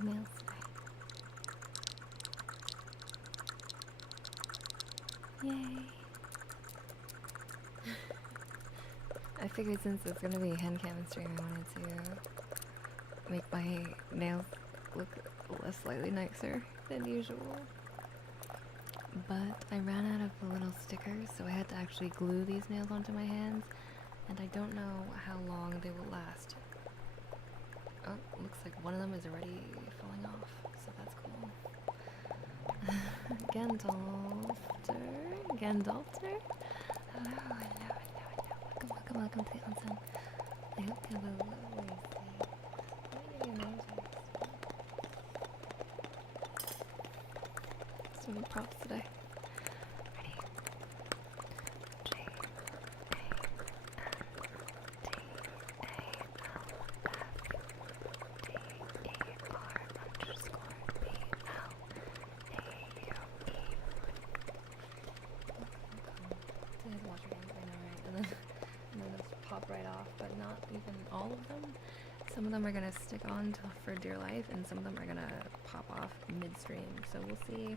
dog nails today. Yay! I figured since it's gonna be hand cam stream, I wanted to make my nails look slightly nicer than usual. But I ran out of the little stickers, so I had to actually glue these nails onto my hands, and I don't know how long they will last. Oh, looks like one of them is already falling off, so that's cool. Gandalter? Hello. Welcome to the onsen. I hope you have a lovely stay. What are your names? So many props today. Ready? Right off, but not even all of them. Some of them are gonna stick on for dear life, and some of them are gonna pop off midstream. So we'll see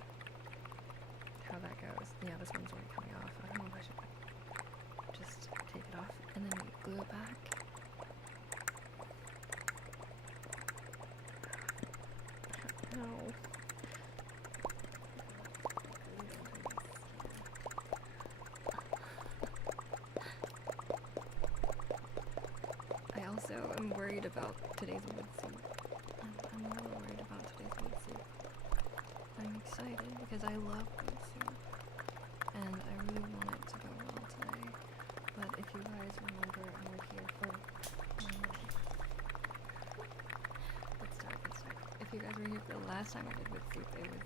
how that goes. Yeah, this one's already coming off. I don't know if I should just take it off and then glue it back. Ow. I'm worried about today's wood soup. I'm a little worried about today's wood soup. I'm excited because I love wood soup, and I really want it to go well today. But if you guys remember, I was here for. Let's start. If you guys were here for the last time I did wood soup, it was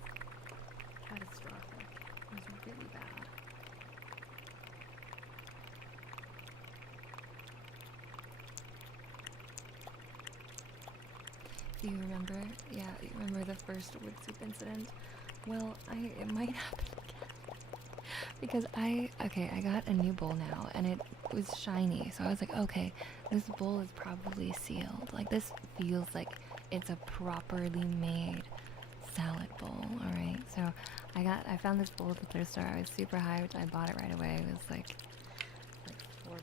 catastrophic. It was really bad. Do you remember? Yeah, you remember the first wood soup incident? Well, it might happen again. Because I got a new bowl now, and it was shiny, so I was like, okay, this bowl is probably sealed. Like, this feels like it's a properly made salad bowl, alright? So, I found this bowl at the thrift store. I was super hyped. I bought it right away. It was like $4.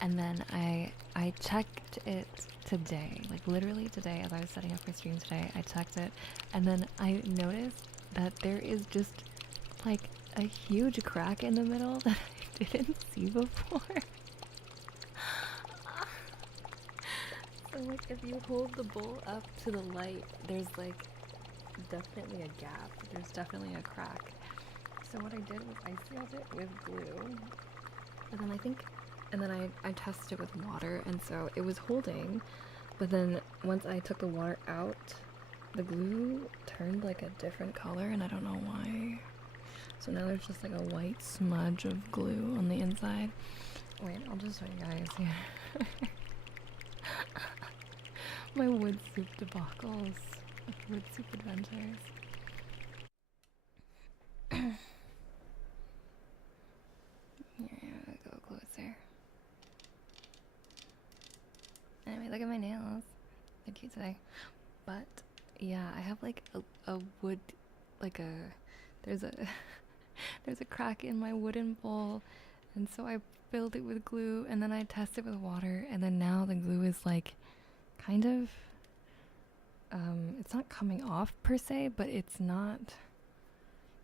And then I checked it today, like literally today, as I was setting up for stream today. I checked it, and then I noticed that there is just like a huge crack in the middle that I didn't see before. So like if you hold the bowl up to the light, there's like definitely a gap. There's definitely a crack. So what I did was I sealed it with glue, and then I tested it with water, and so it was holding, but then once I took the water out, the glue turned like a different color, and I don't know why. So now there's just like a white smudge of glue on the inside. Wait, I'll just show you guys here. My wood soup debacles. Wood soup adventures. Yeah, go closer. Anyway, look at my nails. They're cute today. But yeah, I have like a wood, like there's a crack in my wooden bowl, and so I filled it with glue, and then I tested it with water, and then now the glue is like kind of it's not coming off per se, but it's not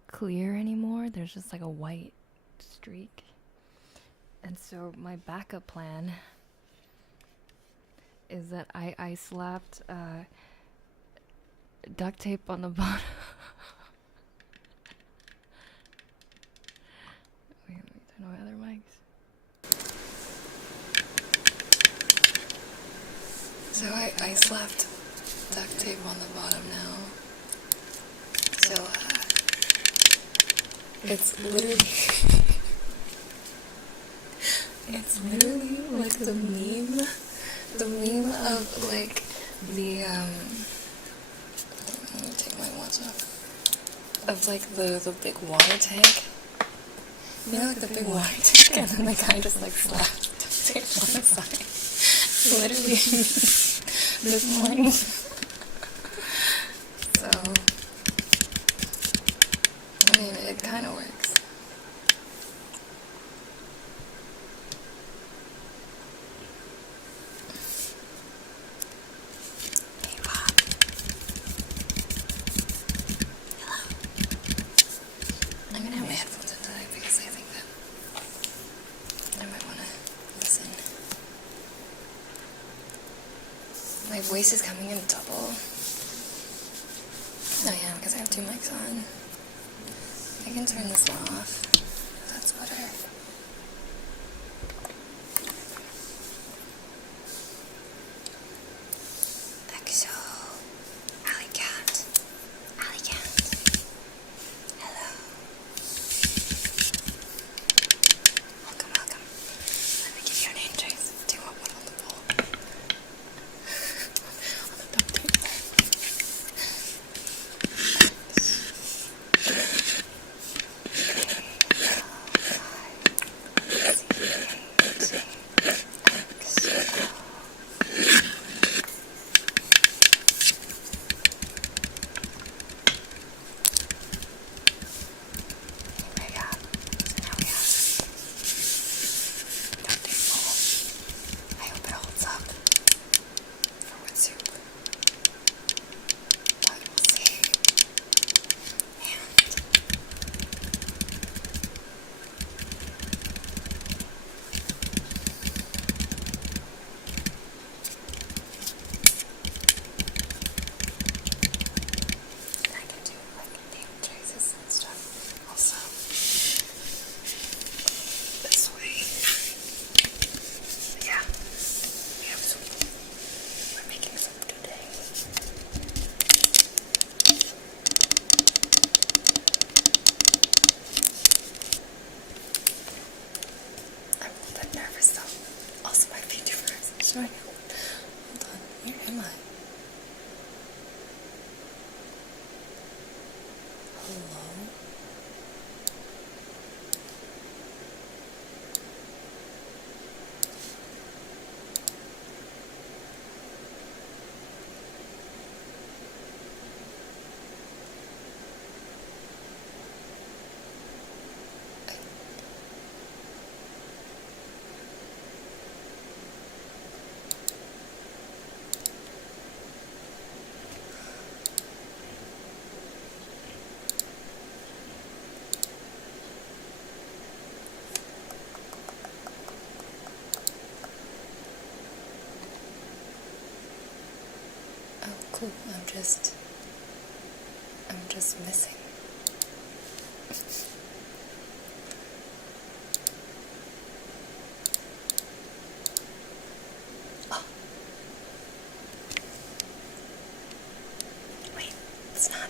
clear anymore. There's just like a white streak. And so my backup plan is that I slapped duct tape on the bottom. Wait, let me turn on my other mics. So I slapped duct tape on the bottom now. So it's literally like the meme of like the let me take my watch off. Of like the big water tank. You know, like the big water tank, and then the guy just like slapped duct tape on the side. Literally this morning kind of works. Hey, Bob. Hello. I'm gonna have my headphones in today because I think that I might want to listen. My voice is coming in double. Oh yeah, because I have 2 mics on. I can turn this off. That's better. Exo. Alley cat. Alley cat. Hello. Welcome, welcome. Let me give you a name, Trace. Do you want one on the bowl? On the duct tape. Sorry. Hold on. Where am I? Hello? Oh, cool. I'm just missing. Oh. Wait, it's not.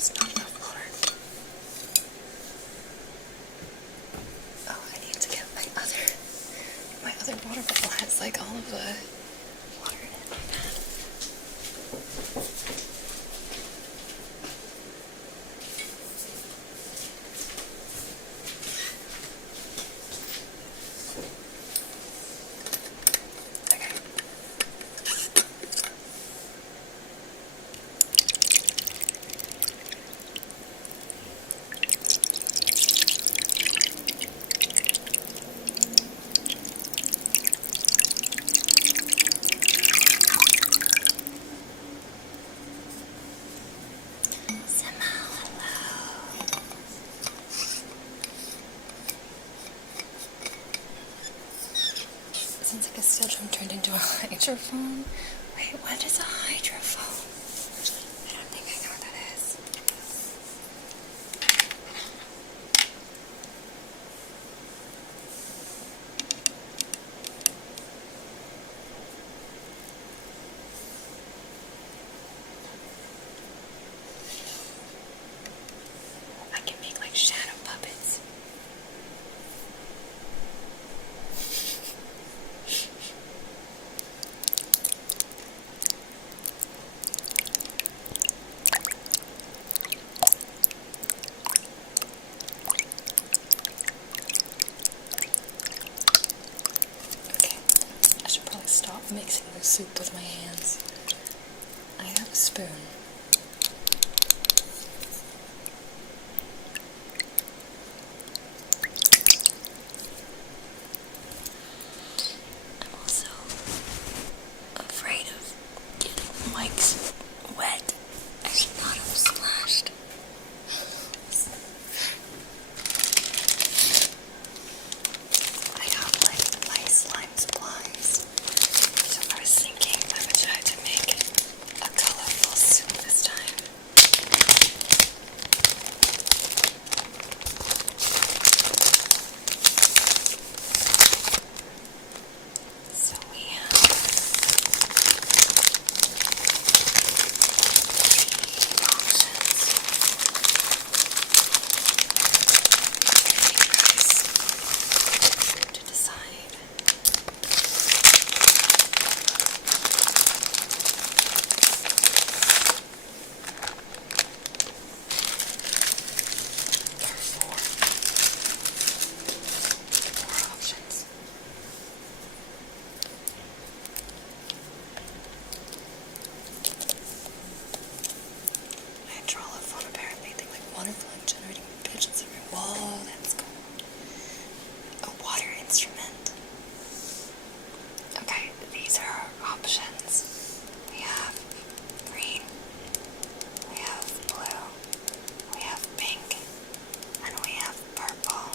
was not enough water. Oh, I need to get my other water bottle has like all of the water in it. Sounds like a steel drum turned into a hydrophone. Wait, what is a hydrophone? I don't think I know what that is. I can make like shadow puppets. Stop mixing the soup with my hands. I have a spoon. I'm also afraid of getting the mics wet. I should not have splashed. I got like my slime supplies. So I was thinking I would try to make a colorful soup this time. So we have to decide. Four options. I had draw a phone apparently. They like wonderful at generating pigeons every wall. That's cool. A water instrument. Okay, these are our options. We have green, we have blue, we have pink, and we have purple.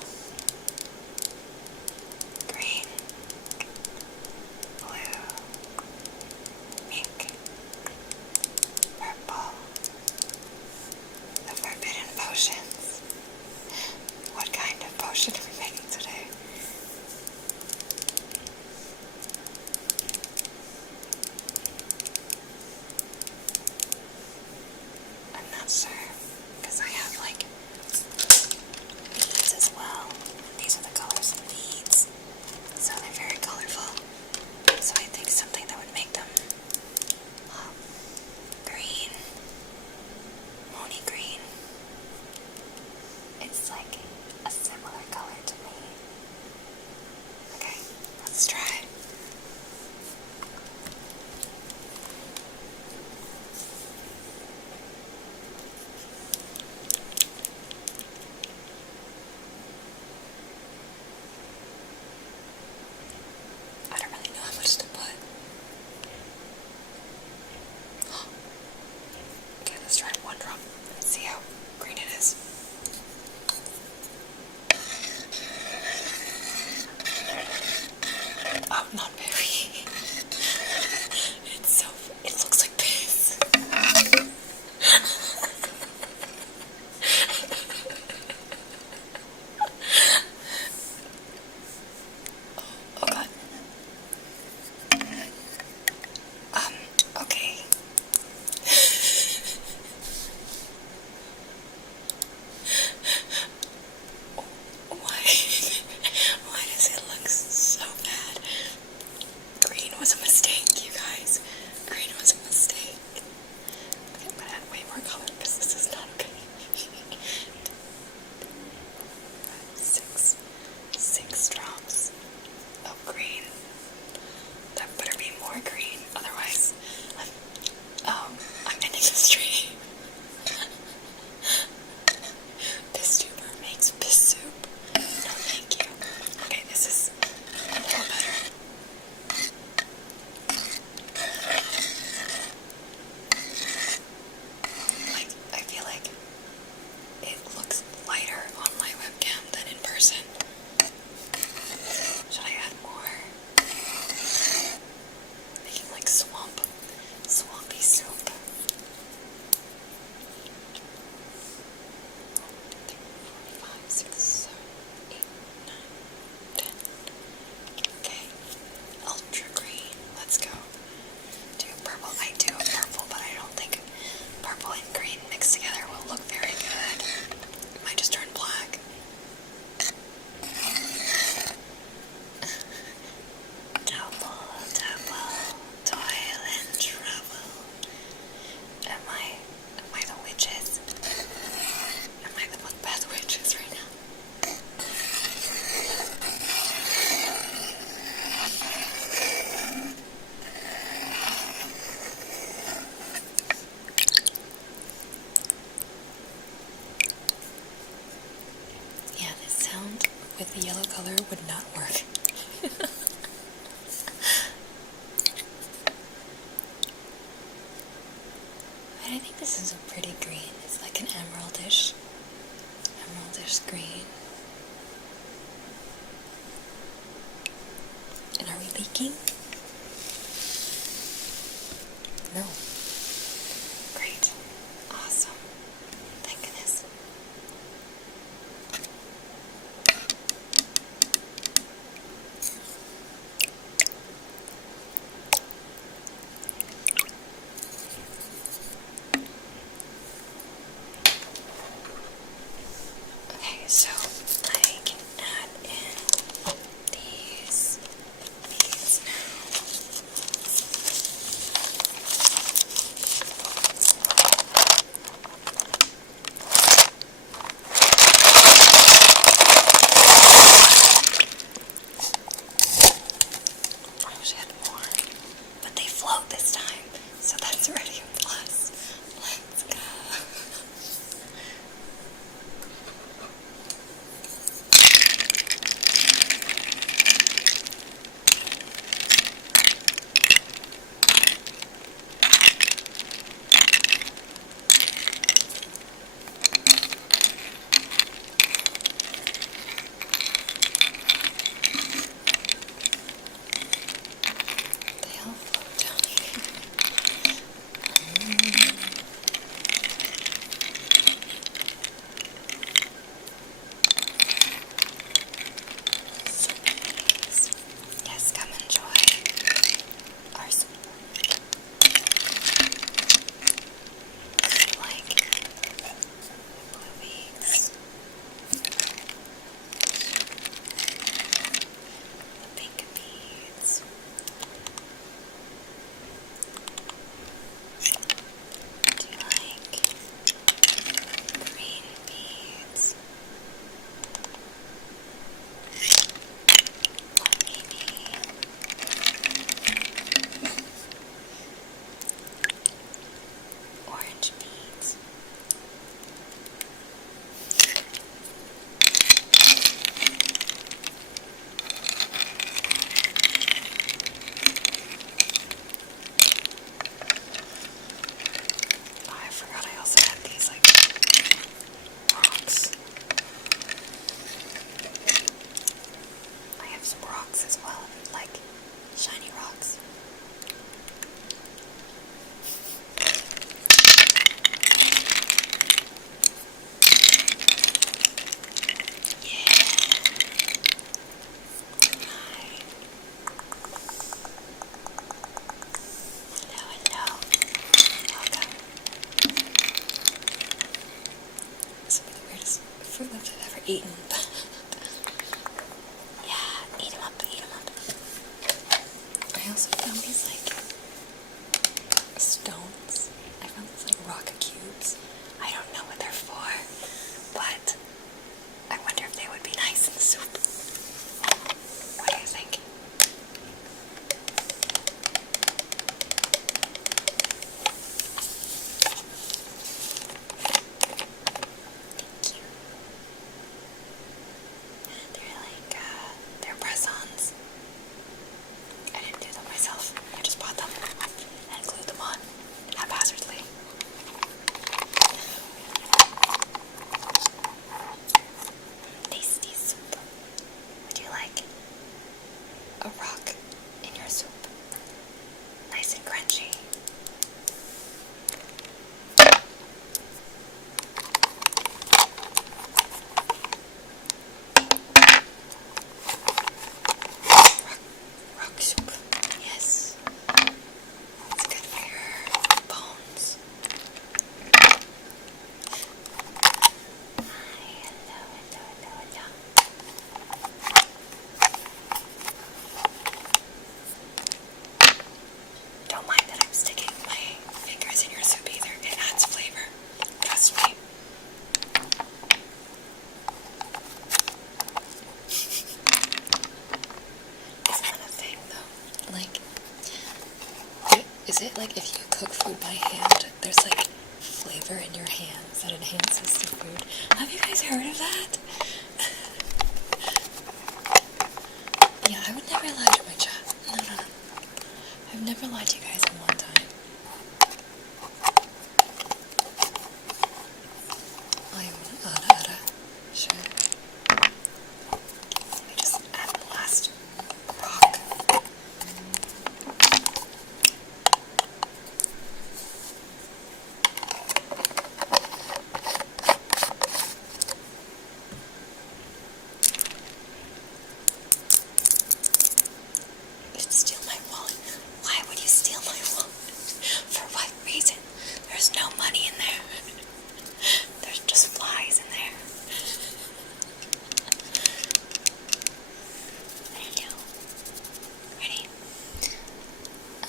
Green, blue, pink, purple. The forbidden potions. What kind of potion are we making today? I'm not sure, because I have like beads as well. These are the colors of beads, so they're very colorful. So I think something that would make them green, Onee green. It's like a similar color to me. Okay, let's try. I don't really know how much to put. Okay, let's try one drop and see how green it is. the yellow color would not work. I think this is a pretty green. It's like an emeraldish green. And are we leaking? No. Great. Awesome. Thank goodness. Okay, so I can add in these beads now. I wish I had more, but they float this time, so that's already a plus. Let's go. They all float down here. So nice. Yes, come enjoy our soup. Like blue beads, the pink beads. Do you like green beads? Or maybe orange beads? Oh, I forgot I also had these like rocks. I have some rocks as well, like shiny rocks. Yeah. Hi. Hello, hello. Welcome. Some of the weirdest fruit loops I've ever eaten. Yeah, eat 'em up, eat 'em up. I also found these like stones. I found these like rock cubes. I don't know what they're for, but I wonder if they would be nice in the soup. What do you think? Thank you. They're like, they're press-ons. I didn't do them myself. I just bought them and glued them on haphazardly. Tasty soup. Would you like a rock in your soup? Nice and crunchy. Rock soup. Yes. It's good for your bones. Hi, hello, hello, hello, hello. Don't mind that I'm sticking my fingers in your soup either. It adds flavor. Trust me. Isn't that a thing though? Like, is it like if you cook food by hand, there's like flavor in your hands that enhances the food? Have you guys heard of that? Yeah, I would never lie to my chat. No. I've never lied to you guys in one time. I want ara. Sure. Let me just add the last rock. You'd steal my wallet. Why would you steal my wallet? For what reason? There's no money in there. There's just flies in there. What do you do? Ready?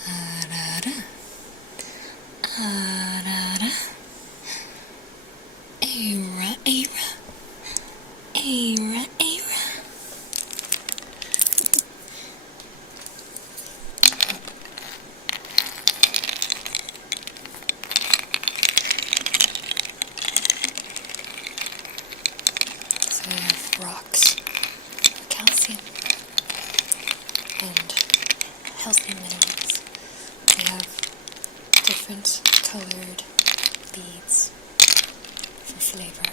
Arara. Arara. Era, era. Era, era. So we have rocks, calcium, and healthy minerals. We have different colored beads for flavor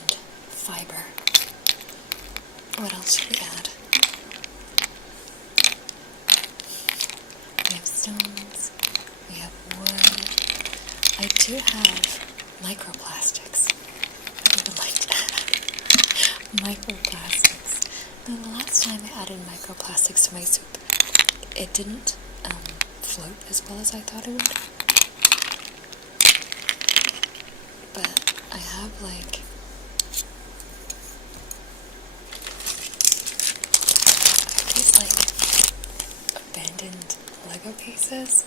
and fiber. What else should we add? We have stones, we have wood. I do have microplastics. I would like to add microplastics. Now, the last time I added microplastics to my soup, it didn't float as well as I thought it would. But I have like these like abandoned Lego pieces.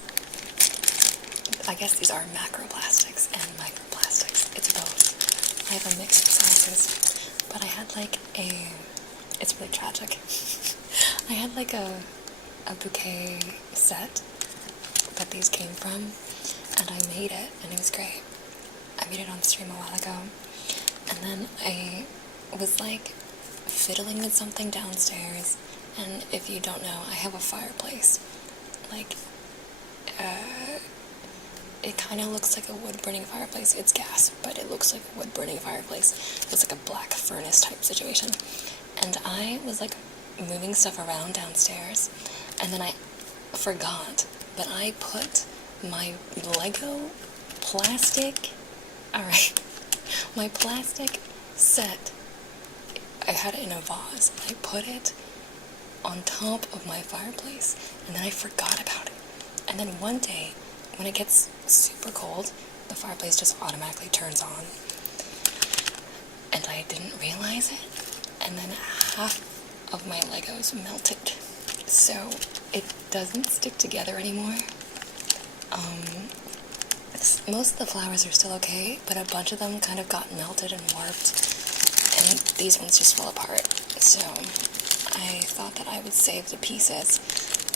I guess these are macroplastics and microplastics. It's both. I have a mix of sizes. But I had like it's really tragic. I had like a bouquet set that these came from, and I made it, and it was great. I made it on stream a while ago, and then I was like fiddling with something downstairs, and if you don't know, I have a fireplace. Like, it kind of looks like a wood-burning fireplace. It's gas, but it looks like a wood-burning fireplace. It's like a black furnace type situation. And I was like moving stuff around downstairs, and then I forgot, but I put my Lego plastic, alright, my plastic set, I had it in a vase, and I put it on top of my fireplace, and then I forgot about it. And then one day, when it gets super cold, the fireplace just automatically turns on. And I didn't realize it, and then half of my Legos melted. So it doesn't stick together anymore. Most of the flowers are still okay, but a bunch of them kind of got melted and warped, and these ones just fell apart. So I thought that I would save the pieces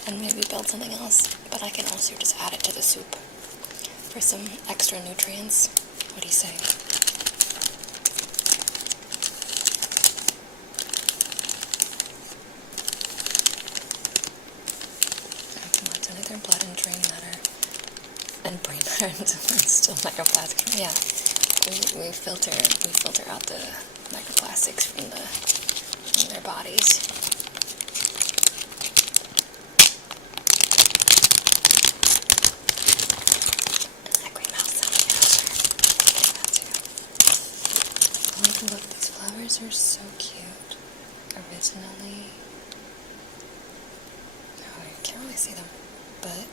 and maybe build something else, but I can also just add it to the soup for some extra nutrients. What do you say? Their blood and brain matter, and brain matter, and still microplastics. Yeah, we filter out the microplastics from their bodies. That great mouth sound. That too. Look, these flowers are so cute. Originally, oh, I can't really see them. But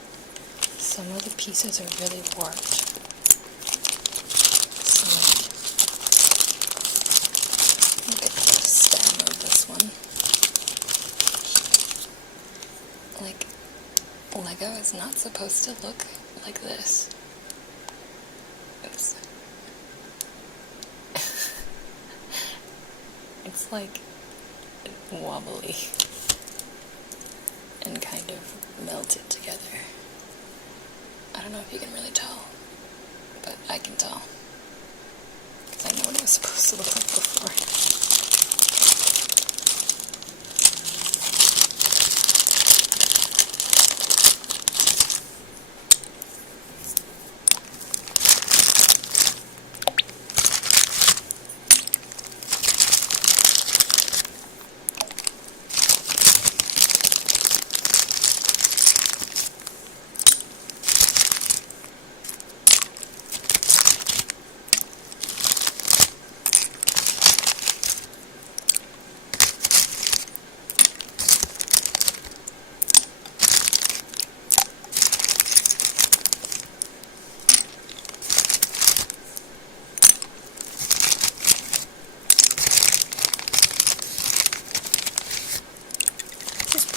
some of the pieces are really warped. So look at the stem of this one. Like, Lego is not supposed to look like this. It's like wobbly and kind of melted together. I don't know if you can really tell, but I can tell, because I know what it was supposed to look like before.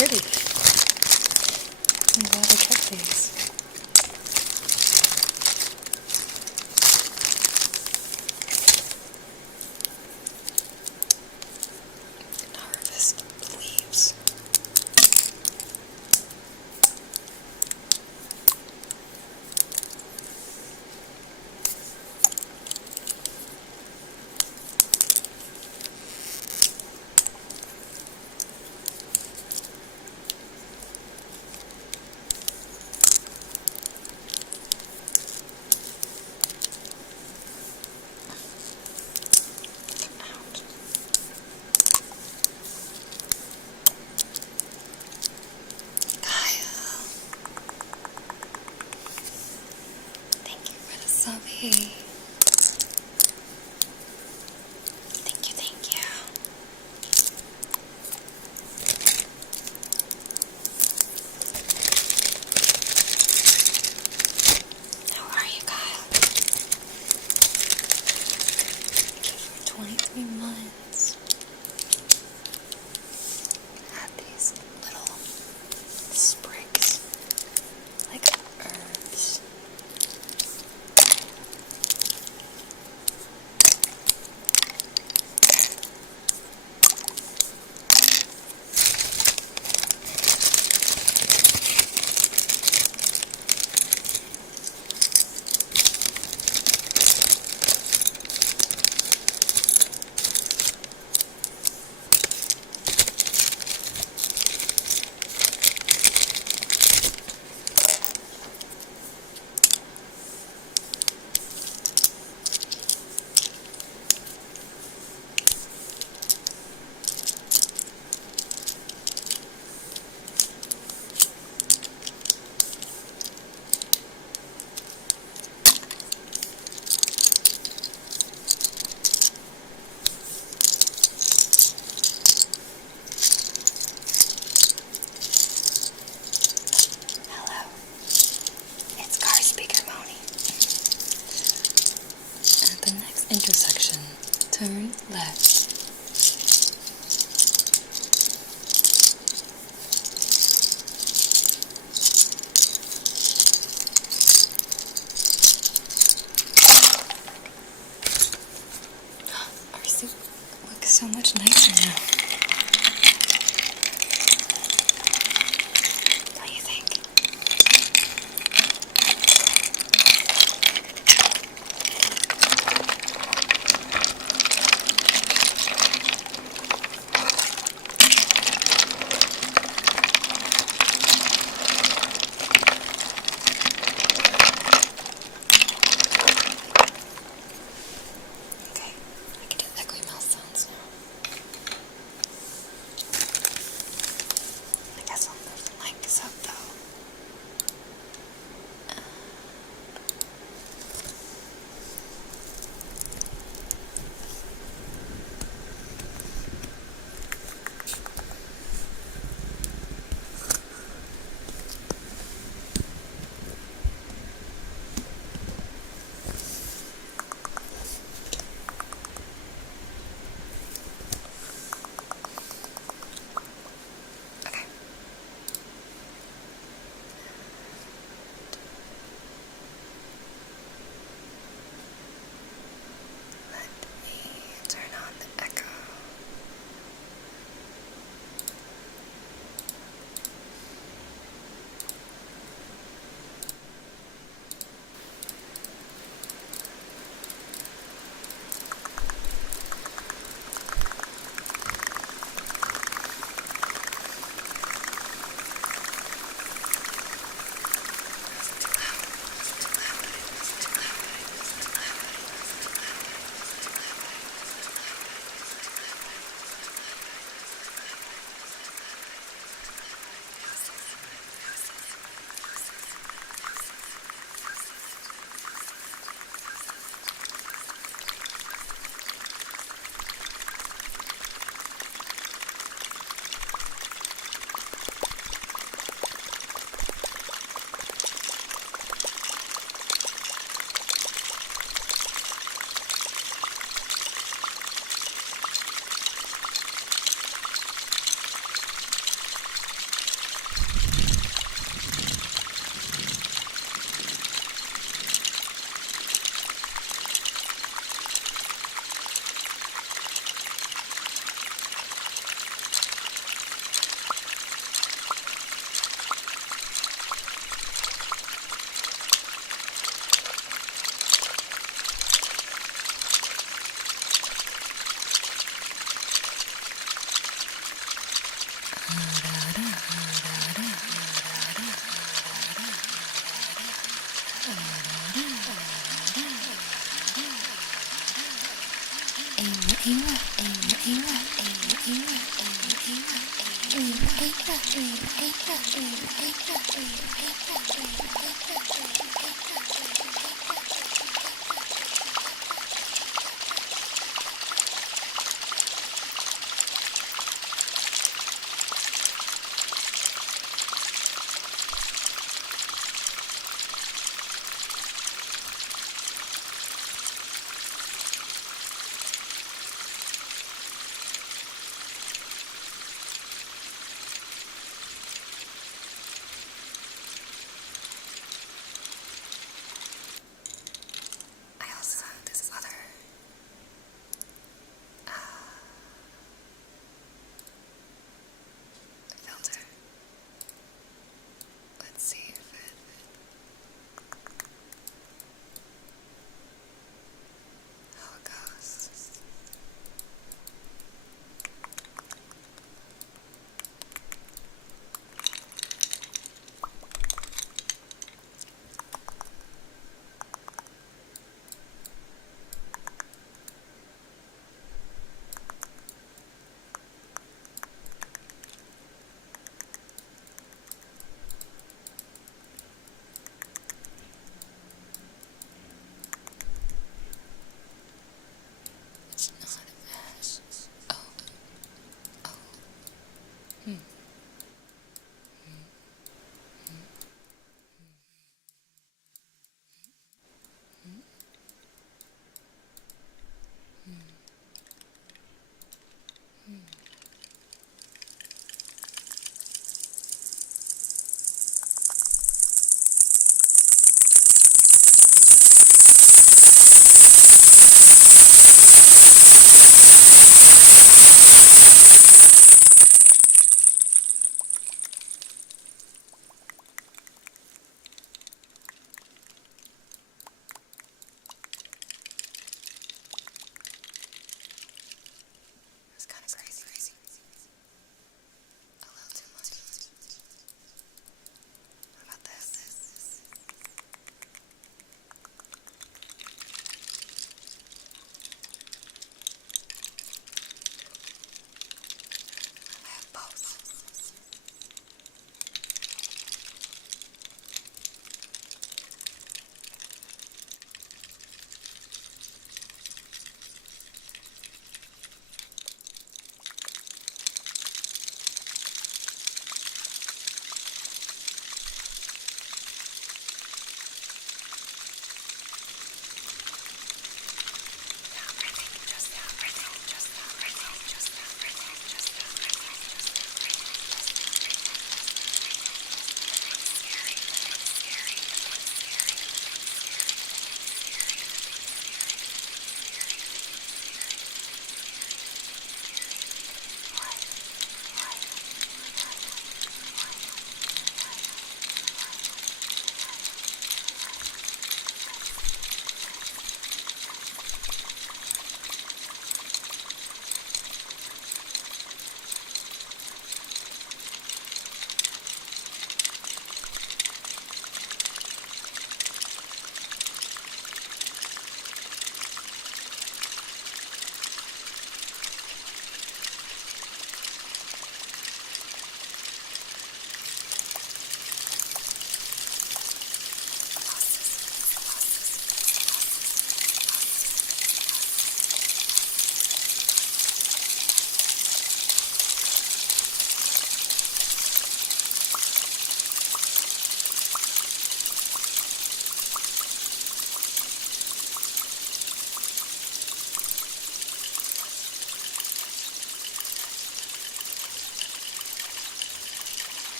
pretty. I'm glad I kept these. Harvest the leaves. Subby. Thank you, thank you. How are you, Kyle? For 23 months. Had these little sprigs, like herbs. Intersection. Turn left. Our soup looks so much nicer now. What do you think?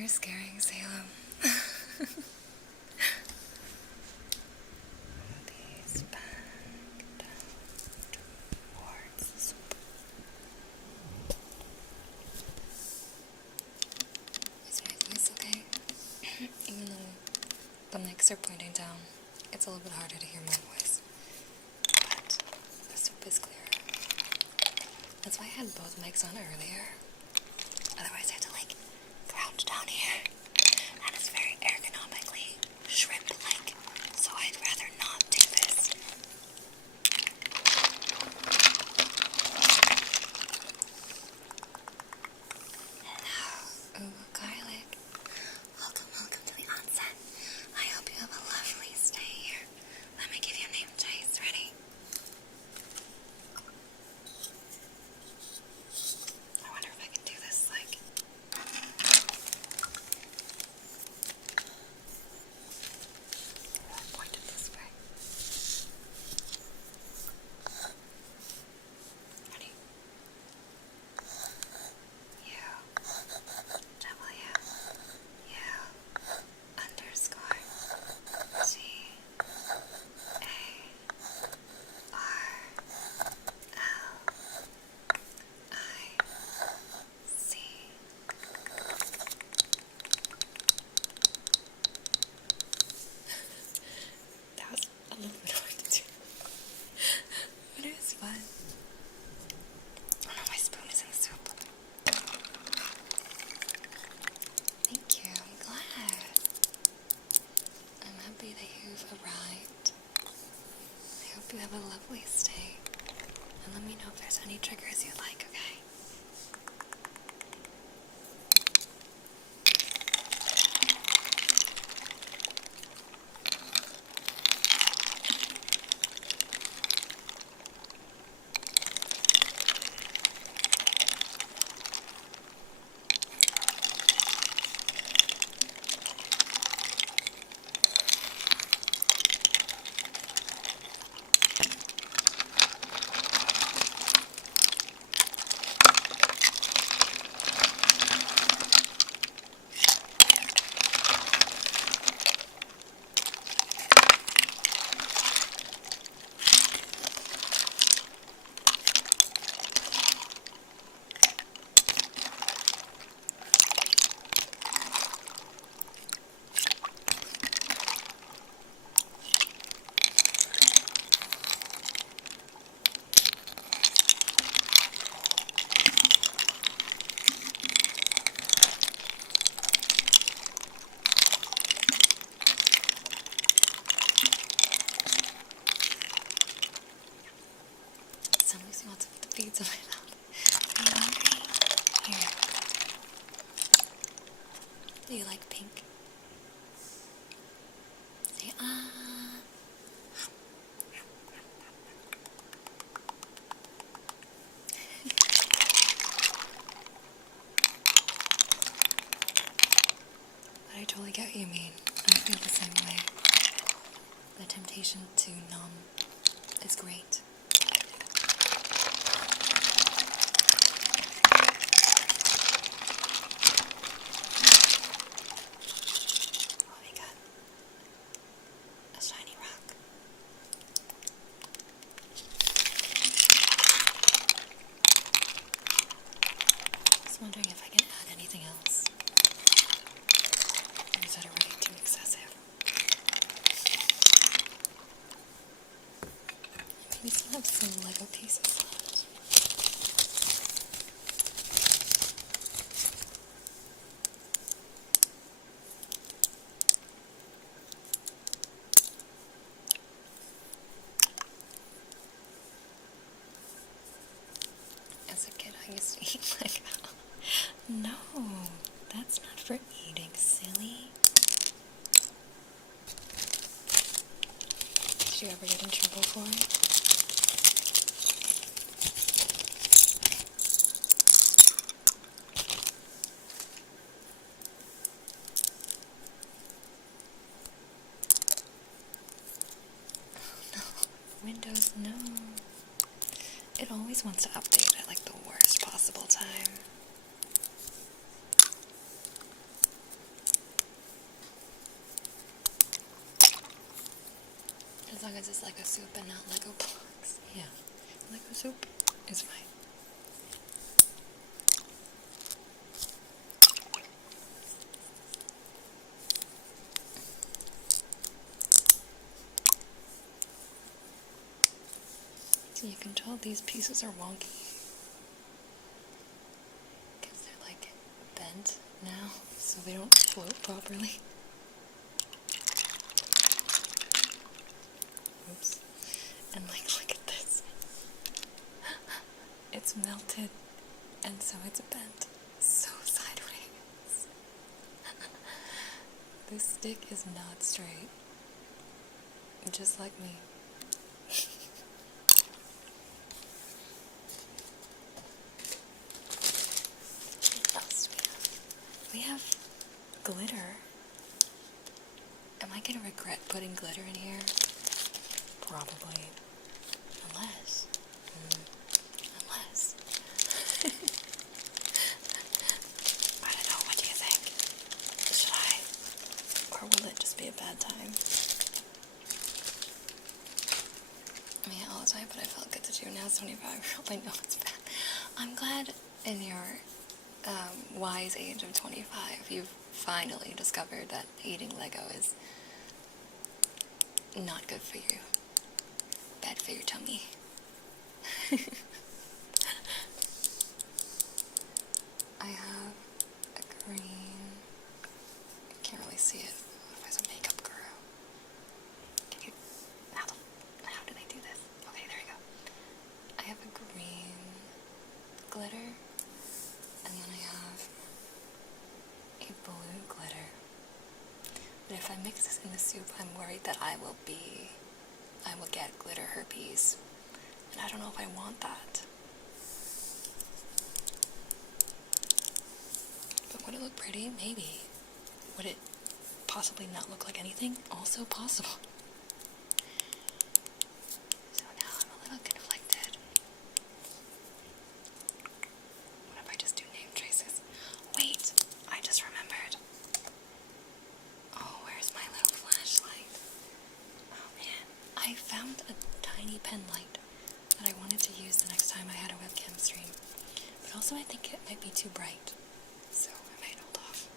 We're scaring Salem. These back down towards the soup. Is my voice okay? Even though the mics are pointing down, it's a little bit harder to hear my voice. But the soup is clearer. That's why I had both mics on earlier. Otherwise I have to crouch down here. And it's very ergonomically shrimp-like. So I'd rather not do this. Hello. Ooh, garlic. Welcome to the onsen. I hope you have a lovely stay here. Let me give you a name, Chase. Ready? I wonder if I can do this, point it this way. Ready? U_underscore That was a little bit hard to do. But it was fun. Oh no, my spoon is in the soup. Thank you, I'm glad. I'm happy that you've arrived. I hope you have a lovely stay. And let me know if there's any triggers you'd like, okay? Somebody's wants to put the beads in my mouth. Are you hungry? Here. Do you like pink? Say ah. But I totally get what you mean. I feel the same way. The temptation to numb is great. Wondering if I can add anything else. Or is that already too excessive? We still have some Lego pieces left. As a kid, I used to eat Lego. No, that's not for eating, silly. Did you ever get in trouble for it? Oh no, Windows, no. It always wants to update at the worst possible time. long as it's Lego soup and not Lego blocks. Yeah, Lego soup is fine. So you can tell these pieces are wonky because they're like bent now, so they don't float properly. Oops. And like, look at this. It's melted, and so it's bent so sideways. This stick is not straight, just like me. What else do we have? We have glitter. Am I gonna regret putting glitter in here? Probably. Unless. I don't know, what do you think? Should I? Or will it just be a bad time? I mean, all the time, but I felt good to do. Now it's 25. I know it's bad. I'm glad in your wise age of 25, you've finally discovered that eating Lego is not good for you. Bad for your tummy. I have a green, I can't really see it, if it's a makeup guru. Can you, how do they do this? Okay, there you go. I have a green glitter, and then I have a blue glitter. But if I mix this in the soup, I'm worried that I will get glitter herpes. And I don't know if I want that. But would it look pretty? Maybe. Would it possibly not look like anything? Also possible. So now I'm a little conflicted. What if I just do name traces? Wait, I just remembered. Oh, where's my little flashlight? Oh man, I found a tiny pen light that I wanted to use the next time I had a webcam stream. But also I think it might be too bright. So I might hold off.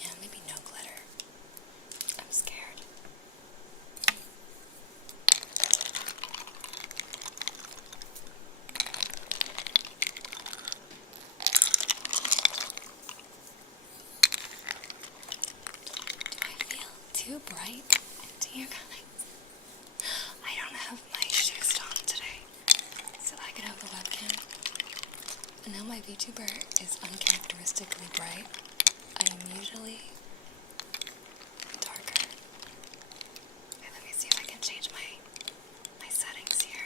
Yeah, maybe no glitter. I'm scared. Do I feel too bright to you guys? I don't have my shoes on today, so I could have the webcam. And now my VTuber is uncharacteristically bright. I am usually darker. Okay, let me see if I can change my settings here.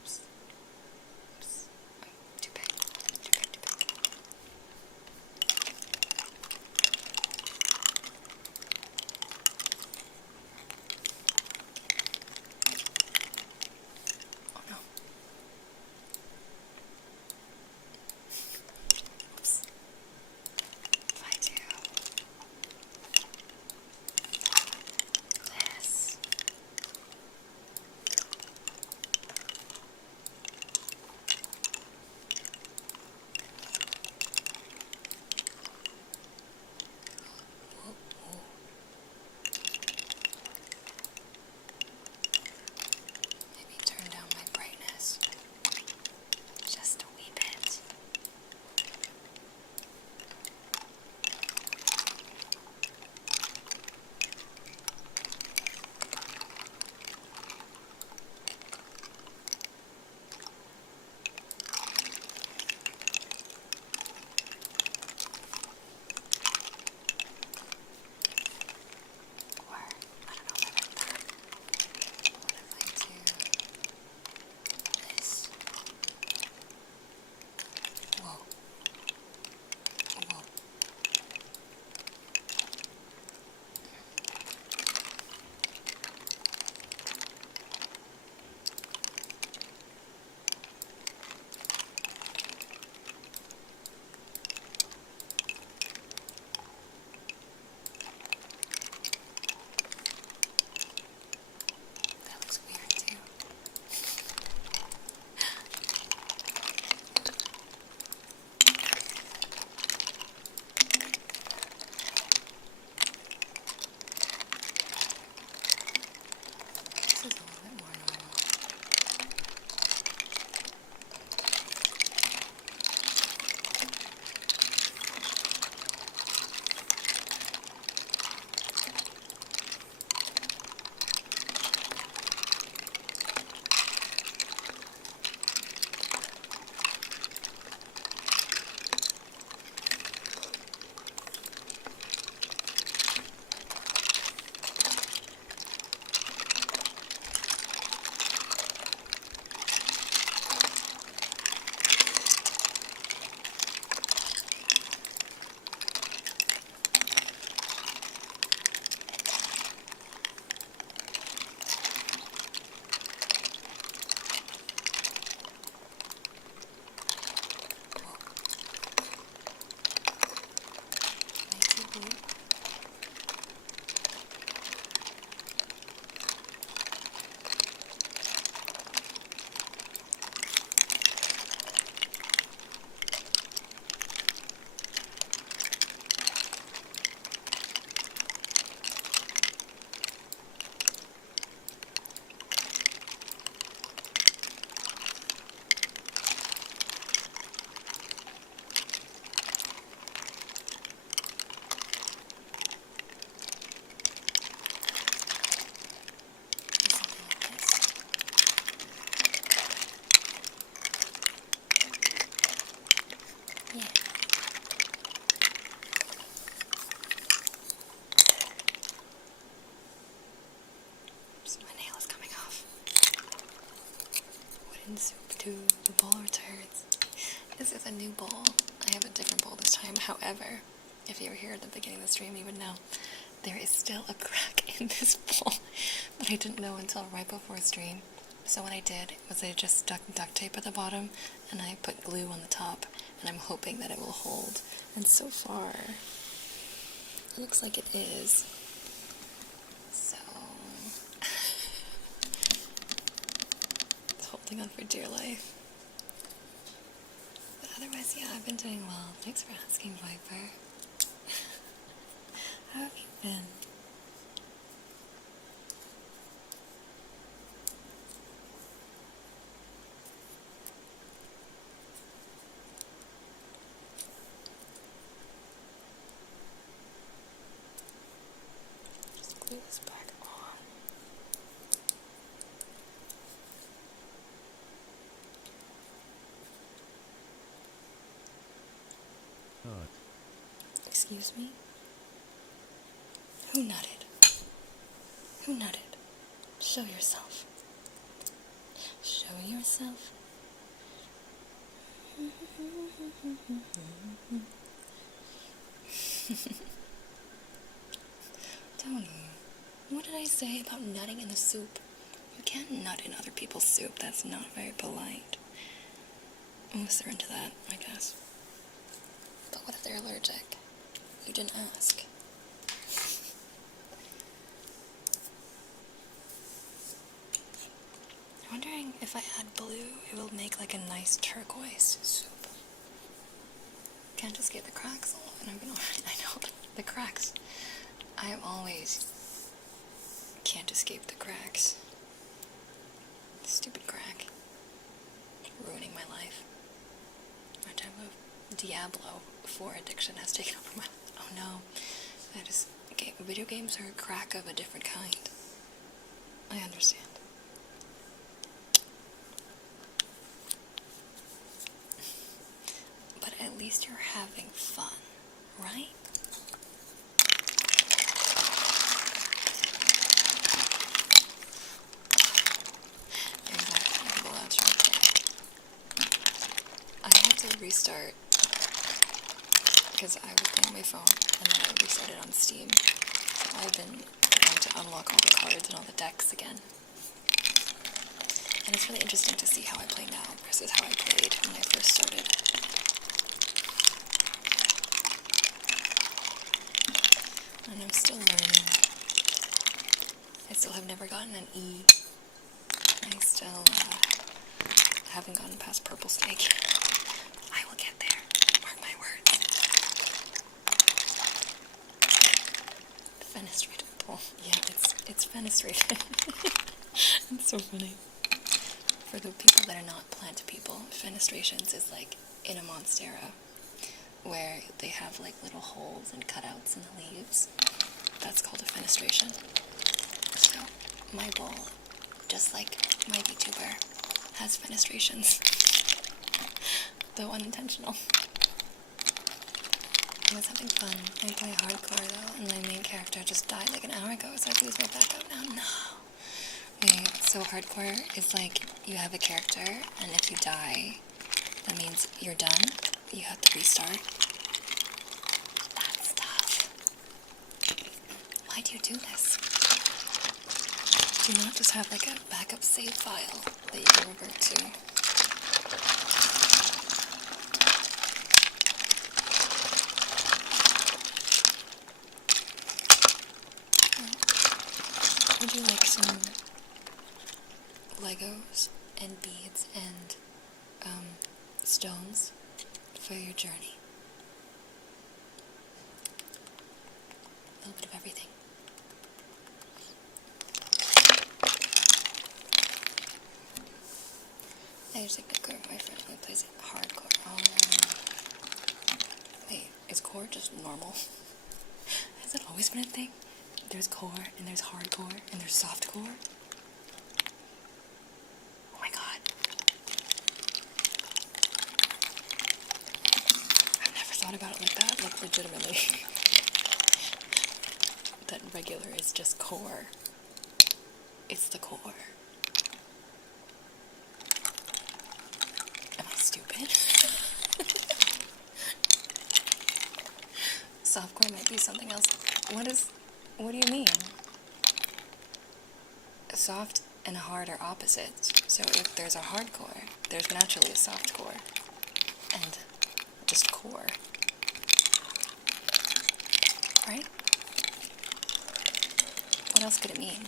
Oops. Too big. to the bowl returns. This is a new bowl. I have a different bowl this time. However, if you were here at the beginning of the stream, you would know there is still a crack in this bowl that I didn't know until right before stream. So what I did was I just stuck duct tape at the bottom and I put glue on the top, and I'm hoping that it will hold. And so far, it looks like it is. So, it's holding on for dear life. But otherwise, yeah, I've been doing well. Thanks for asking, Viper. How have you been? Just glue this back on. Excuse me? Who nutted? Who nutted? Show yourself. Show yourself. Tony, what did I say about nutting in the soup? You can't nut in other people's soup. That's not very polite. Unless they're into that, I guess. But what if they're allergic? You didn't ask. I'm wondering if I add blue, it will make like a nice turquoise soup. Can't escape the cracks. And I'm gonna, I know, the cracks. I always can't escape the cracks. Stupid crack. Ruining my life. My type of Diablo 4 addiction has taken over my life. Oh no. Video games are a crack of a different kind. I understand. But at least you're having fun, right? Exactly. Well, that's right. I had to restart because I was playing my phone and then I restarted on Steam. So I've been trying to unlock all the cards and all the decks again. And it's really interesting to see how I play now versus how I played when I first started. And I'm still learning. I still have never gotten an E. I still haven't gotten past purple snake. I will get there. Mark my words. Fenestrated pole. Yeah, it's fenestrated. It's so funny. For the people that are not plant people, fenestrations is like in a monstera where they have like little holes and cutouts in the leaves. That's called a fenestration. So my bowl, just like my VTuber, has fenestrations. Though unintentional. I was having fun. I play hardcore though, and my main character just died like an hour ago, so I have to use my backup now. No. Wait, so hardcore is like you have a character, and if you die, that means you're done. You have to restart. That's tough. Why do you do this? Do you not just have like a backup save file that you can revert to? Would you like some Legos and beads and stones for your journey? A little bit of everything. I usually go with my friend who plays hardcore. Wait, is core just normal? Has it always been a thing? There's core, and there's hardcore, and there's softcore? Oh my god. I've never thought about it like that, like legitimately. That regular is just core. It's the core. softcore might be something else. What do you mean? Soft and hard are opposites. So if there's a hardcore, there's naturally a softcore. And just core. Right? What else could it mean?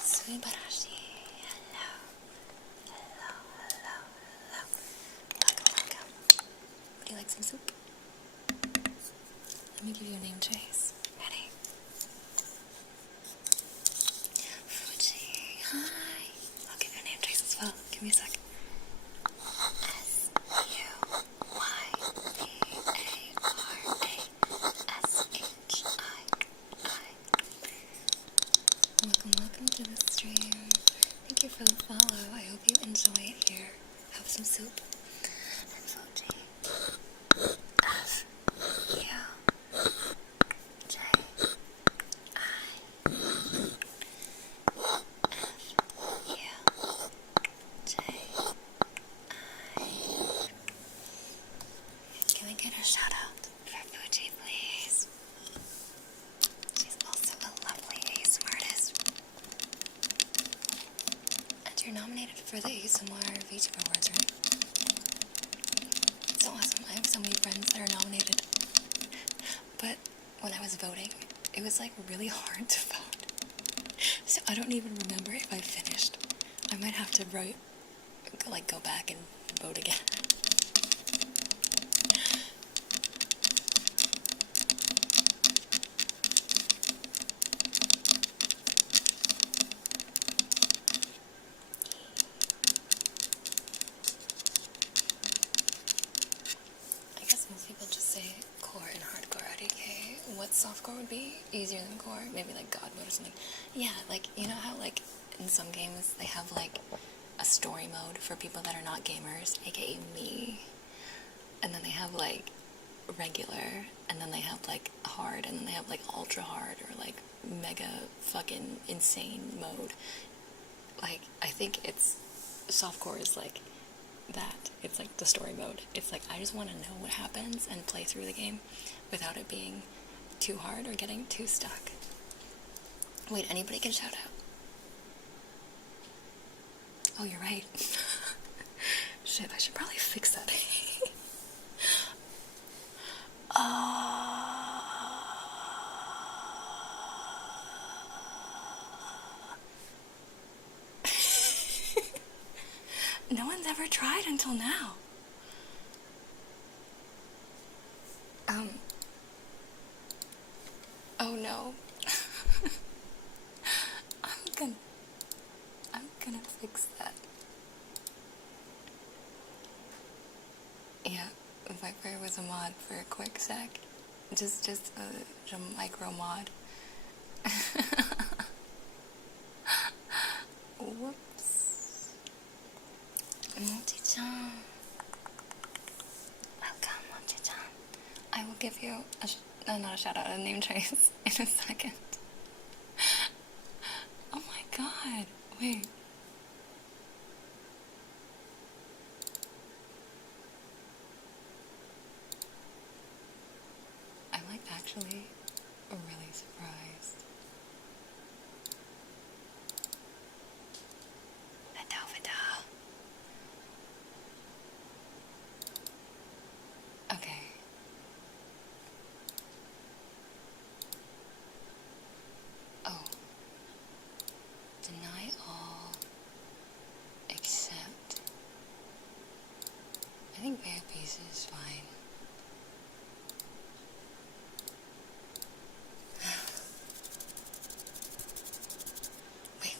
Subarashi. Hello. Hello, hello, hello. Welcome, welcome. Would you like some soup? Let me give you a name, Chase. Ready? Fuji. Hi. I'll give you a name, Chase, as well. Give me a sec. Welcome to the stream. Thank you for the follow. I hope you enjoy it here. Have some soup. And Fuji. F. U. J. I. F. U. J. I. Can we get a shout out for Fuji, please? She's also a lovely ASMR artist. And you're nominated for the ASMR VTuber Awards, right? So awesome. I have so many friends that are nominated. But when I was voting, it was like really hard to vote. So I don't even remember if I finished. I might have to go back and vote again. I guess most people just say core and hardcore IDK. What softcore would be easier than core? Maybe like God mode or something. Yeah, like, you know how like in some games they have like a story mode for people that are not gamers, aka me. And then they have like regular, and then they have like hard, and then they have like ultra hard or like mega fucking insane mode. Like, I think it's softcore is like that. It's like the story mode. It's like I just want to know what happens and play through the game without it being too hard or getting too stuck. Wait, anybody can shout out. Oh, you're right. Shit, I should probably fix that. No one's ever tried until now. Oh no. I'm gonna fix that. Yeah, Viper was a mod for a quick sec. Just a micro mod. Whoops. Mochi-chan. Welcome, Mochi-chan. I will give you not a shout out, a name trace in a second. Oh my god. Wait. I'm like actually really surprised. Vidal. Okay. Oh. Deny all except. I think bare piece is fine.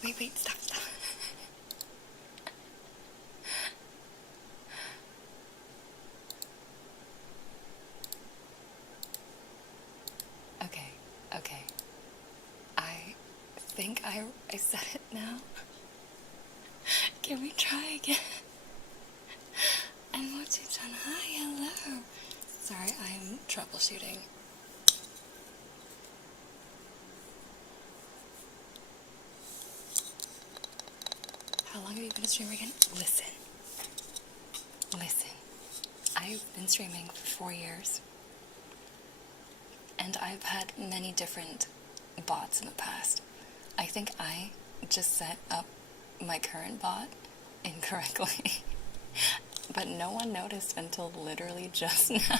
Wait, stop. Okay. I think I said it now. Can we try again? And Mochi-chan, hi, hello. Sorry, I'm troubleshooting. long have you been a streamer again? Listen. I've been streaming for 4 years. And I've had many different bots in the past. I think I just set up my current bot incorrectly. But no one noticed until literally just now.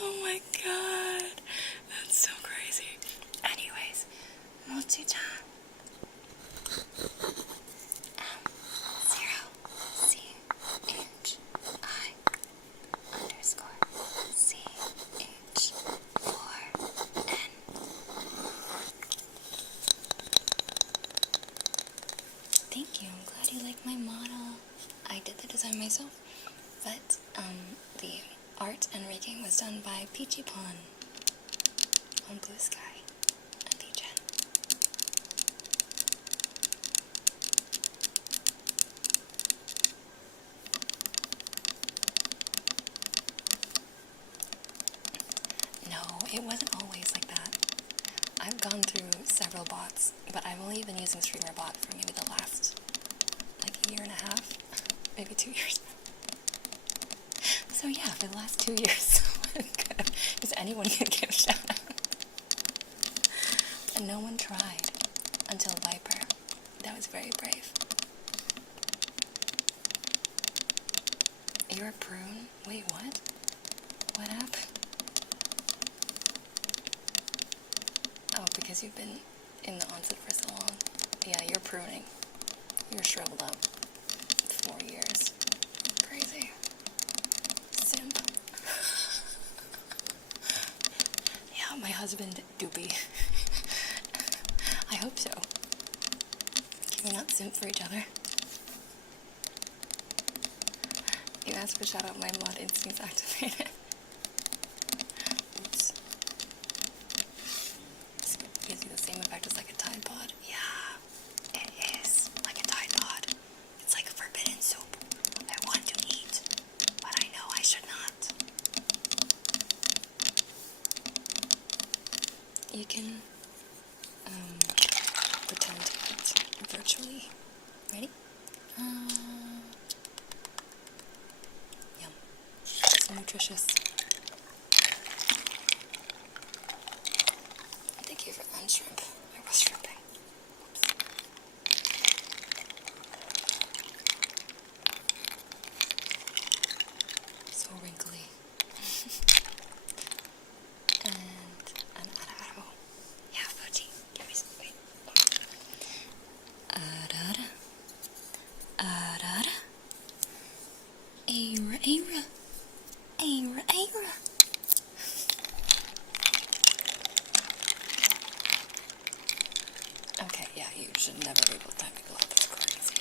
Oh my god. That's so crazy. Anyways, Mochi-chan. 0CHI_CH4N. Thank you. I'm glad you like my model. I did the design myself, but the art and rigging was done by Peachy Pon on Blue Sky at VGen. No, it wasn't always like that. I've gone through several bots, but I've only been using StreamerBot for maybe the last, year and a half, maybe 2 years. So yeah, for the last 2 years, because anyone could give a shout out. And no one tried until Viper. That was very brave. You're a prune? Wait, what? What happened? Oh, because you've been in the onset for so long. Yeah, you're pruning. You're shriveled up. 4 years. Crazy. Simp. Yeah, my husband, Doopy. I hope so. Can we not simp for each other? You asked for shout out, my blood instincts activated. Oops. This gives you the same effect as like a Tide Pod. Yeah, it is like a Tide Pod. It's like forbidden soup. I want to eat, but I know I should not. You can pretend to eat virtually. Ready? Yum. So nutritious. Thank you for that shrimp. I was shrimping. Oops. So wrinkly. And an araro. Yeah, Fuji. Give me some. Wait. Arara. Arara. Aira, aira. Aira, aira. Okay, yeah, you should never be able to time to go out. That's crazy.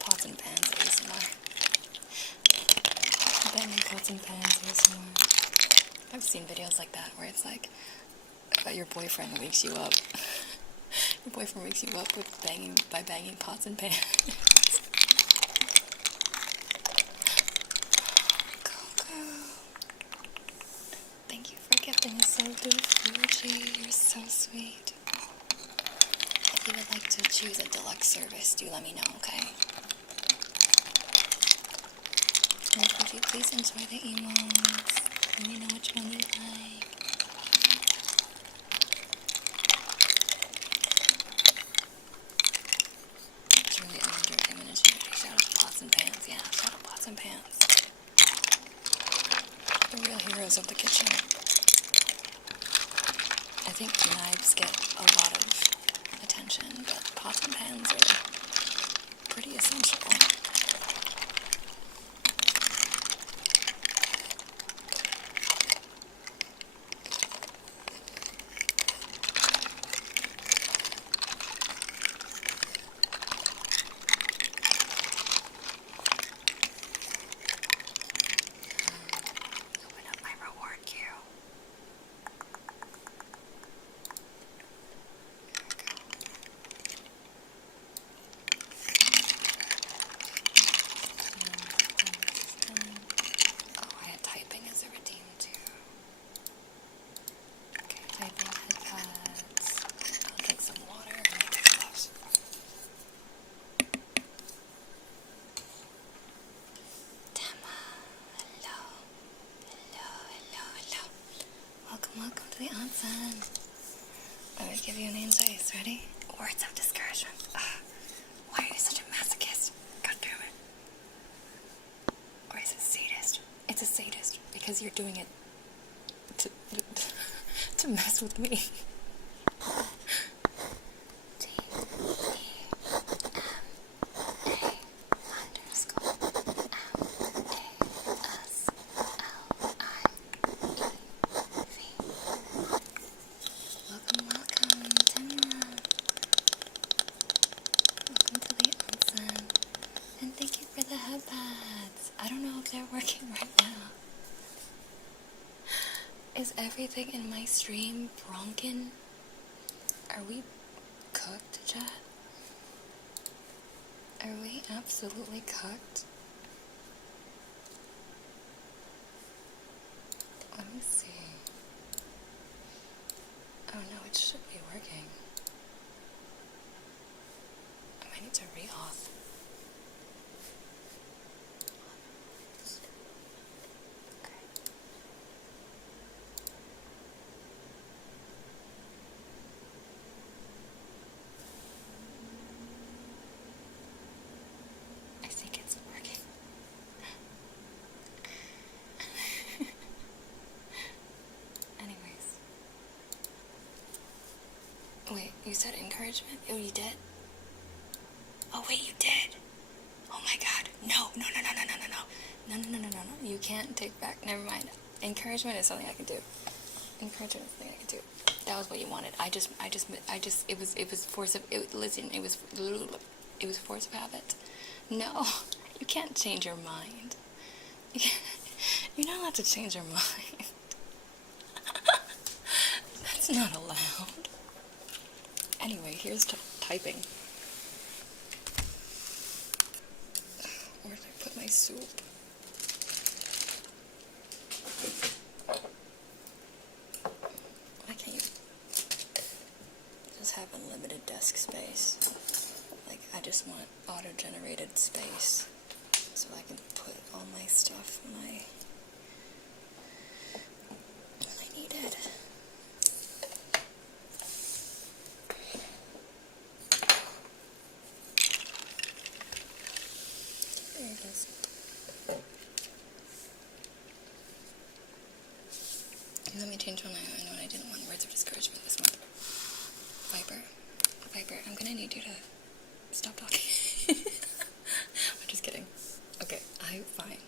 Pots and pans ASMR. Banging pots and pans ASMR. I've seen videos like that where it's like, your boyfriend wakes you up. Your boyfriend wakes you up with banging pots and pans. Coco. Thank you for gifting us so good, Fuji. You're so sweet. If you would like to choose a deluxe service, do let me know, okay? And could you please enjoy the emotes? Let me know which one you like. Truly, I wonder if I'm going to shout out pots and pans. Yeah, shout out pots and pans. The real heroes of the kitchen. I think knives get a lot of attention, but pots and pans are pretty essential. Open up my reward queue. There we go. welcome to the onsen. Let me give you a name taste. Ready? Words of discouragement. Why are you such a masochist? God damn it. Or is it sadist? It's a sadist because you're doing it to mess with me. I don't know if they're working right now. Is everything in my stream bronkin? Are we cooked, chat? Are we absolutely cooked? Let me see. Oh no, it should be working. I might need to re-auth. Wait, you said encouragement? Oh, you did? Oh, wait, you did? Oh my god. No. No. You can't take back. Never mind. Encouragement is something I can do. Encouragement is something I can do. That was what you wanted. It was force of, listen, it was force of habit. No, you can't change your mind. You're not allowed to change your mind. That's not allowed. Anyway, here's typing. Where did I put my soup? Why can't you just have unlimited desk space? Like, I just want auto-generated space so I can put all my stuff when I need it. There it is. Let me change one. I know I didn't want words of discouragement this month. Viper, I'm gonna need you to stop talking. I'm just kidding. Okay, fine.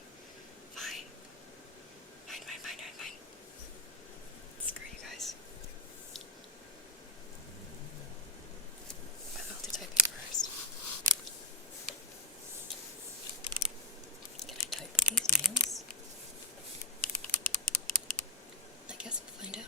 Screw you guys. I'll do typing first. Can I type with these nails? I guess we'll find out.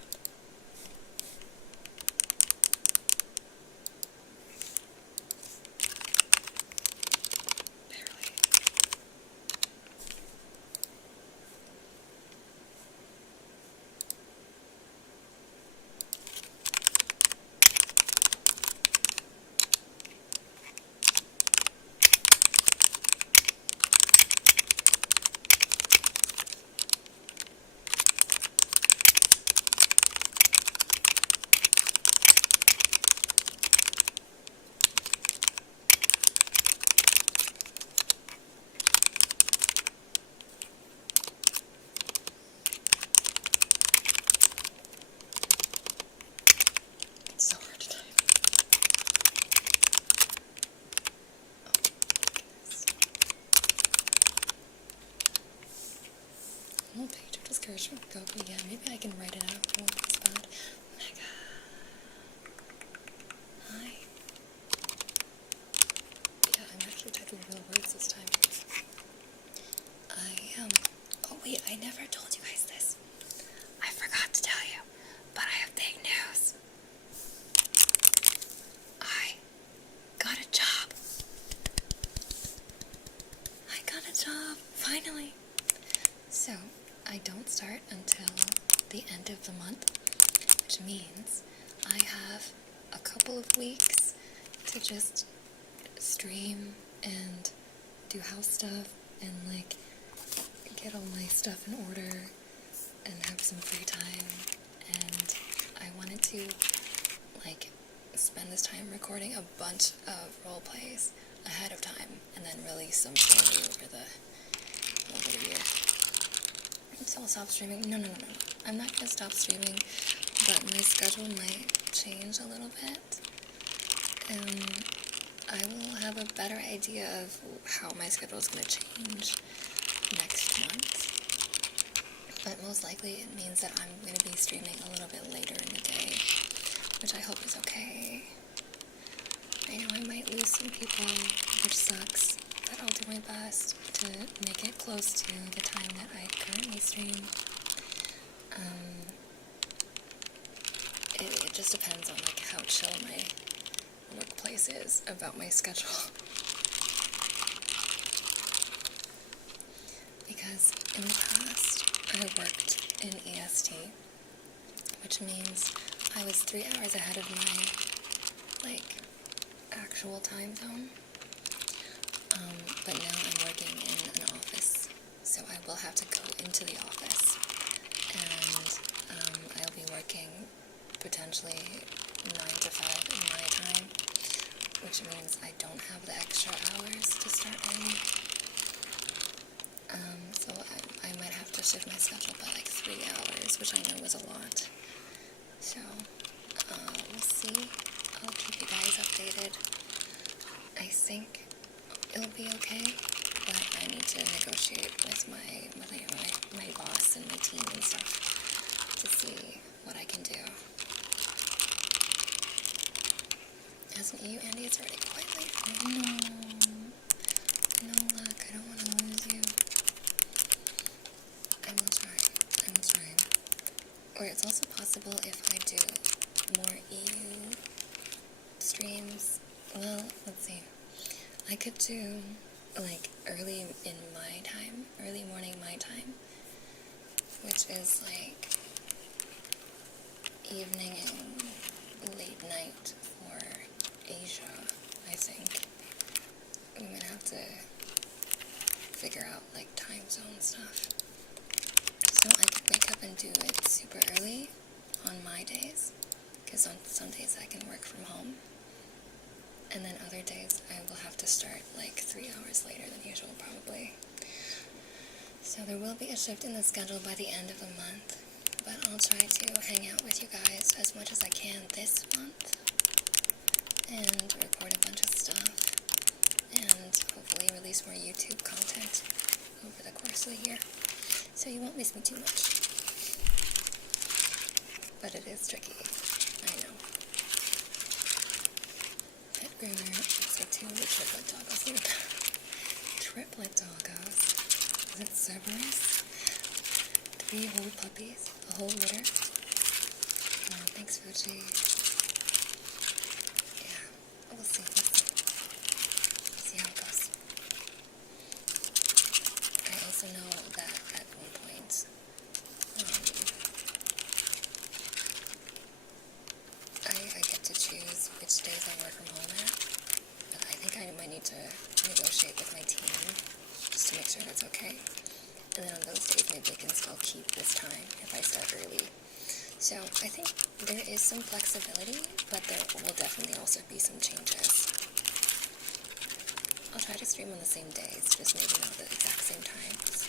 Page of discouragement. Go again. Maybe I can write it out. It won't be as bad. Mega. Hi. Yeah, I'm actually typing real words this time. Oh wait, I never told you guys this. I forgot to tell you, but I have big news. I got a job. Finally. So, I don't start until the end of the month, which means I have a couple of weeks to just stream and do house stuff and like get all my stuff in order and have some free time and to, like, spend this time recording a bunch of role plays ahead of time and then release them slowly over the year. So I'll stop streaming. No. I'm not gonna stop streaming, but my schedule might change a little bit. I will have a better idea of how my schedule is gonna change next month. But most likely it means that I'm gonna be streaming a little bit later in the day, which I hope is okay. I know I might lose some people, which sucks, but I'll do my best to make it close to the time that I currently stream. It just depends on like how chill my workplace is about my schedule. Because in the past, I worked in EST, which means I was 3 hours ahead of my, like, actual time zone. But now I'm working in an office, so I will have to go into the office, and I'll be working potentially 9 to 5 in my time, which means I don't have the extra hours to start early. So I might have to shift my schedule by like 3 hours, which I know is a lot. So, we'll see. I'll keep you guys updated. I think it'll be okay, but I need to negotiate with my boss and my team and stuff to see what I can do. Hasn't you, Andy? It's already quite late for me. No luck. I don't want to lose you. I will try. Or it's also possible if I do more EU streams. Well, let's see. I could do like early morning my time, which is like evening and late night for Asia, I think. We might have to figure out like time zone stuff. So I could wake up and do it super early on my days, because on some days I can work from home. And then other days I will have to start like 3 hours later than usual, probably. So there will be a shift in the schedule by the end of the month, but I'll try to hang out with you guys as much as I can this month and record a bunch of stuff and hopefully release more YouTube content over the course of the year, so you won't miss me too much. But it is tricky, I know. Pet groomer, so 2 of the triplet doggos. Triplet doggos. Is it Cerberus? 3 whole puppies? A whole litter? Oh, thanks, Fuji. Yeah, we'll see. See how it goes. I also know that at one point, I get to choose which days I work from home at, but I think I might need to negotiate with my team just to make sure that's okay. And then on those days, maybe I can still keep this time if I start early. So I think there is some flexibility, but there will definitely also be some changes. I'll try to stream on the same days, just maybe not the exact same times.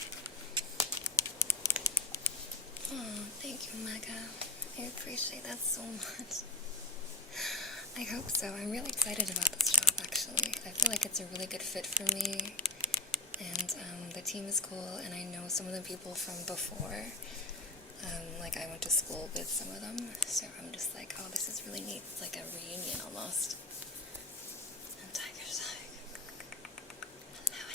Oh, thank you, Mega. I appreciate that so much. I hope so. I'm really excited about this job, actually. I feel like it's a really good fit for me, and the team is cool, and I know some of the people from before. Like, I went to school with some of them, so I'm just like, oh, this is really neat. It's like a reunion, almost. And Tiger's like, hello.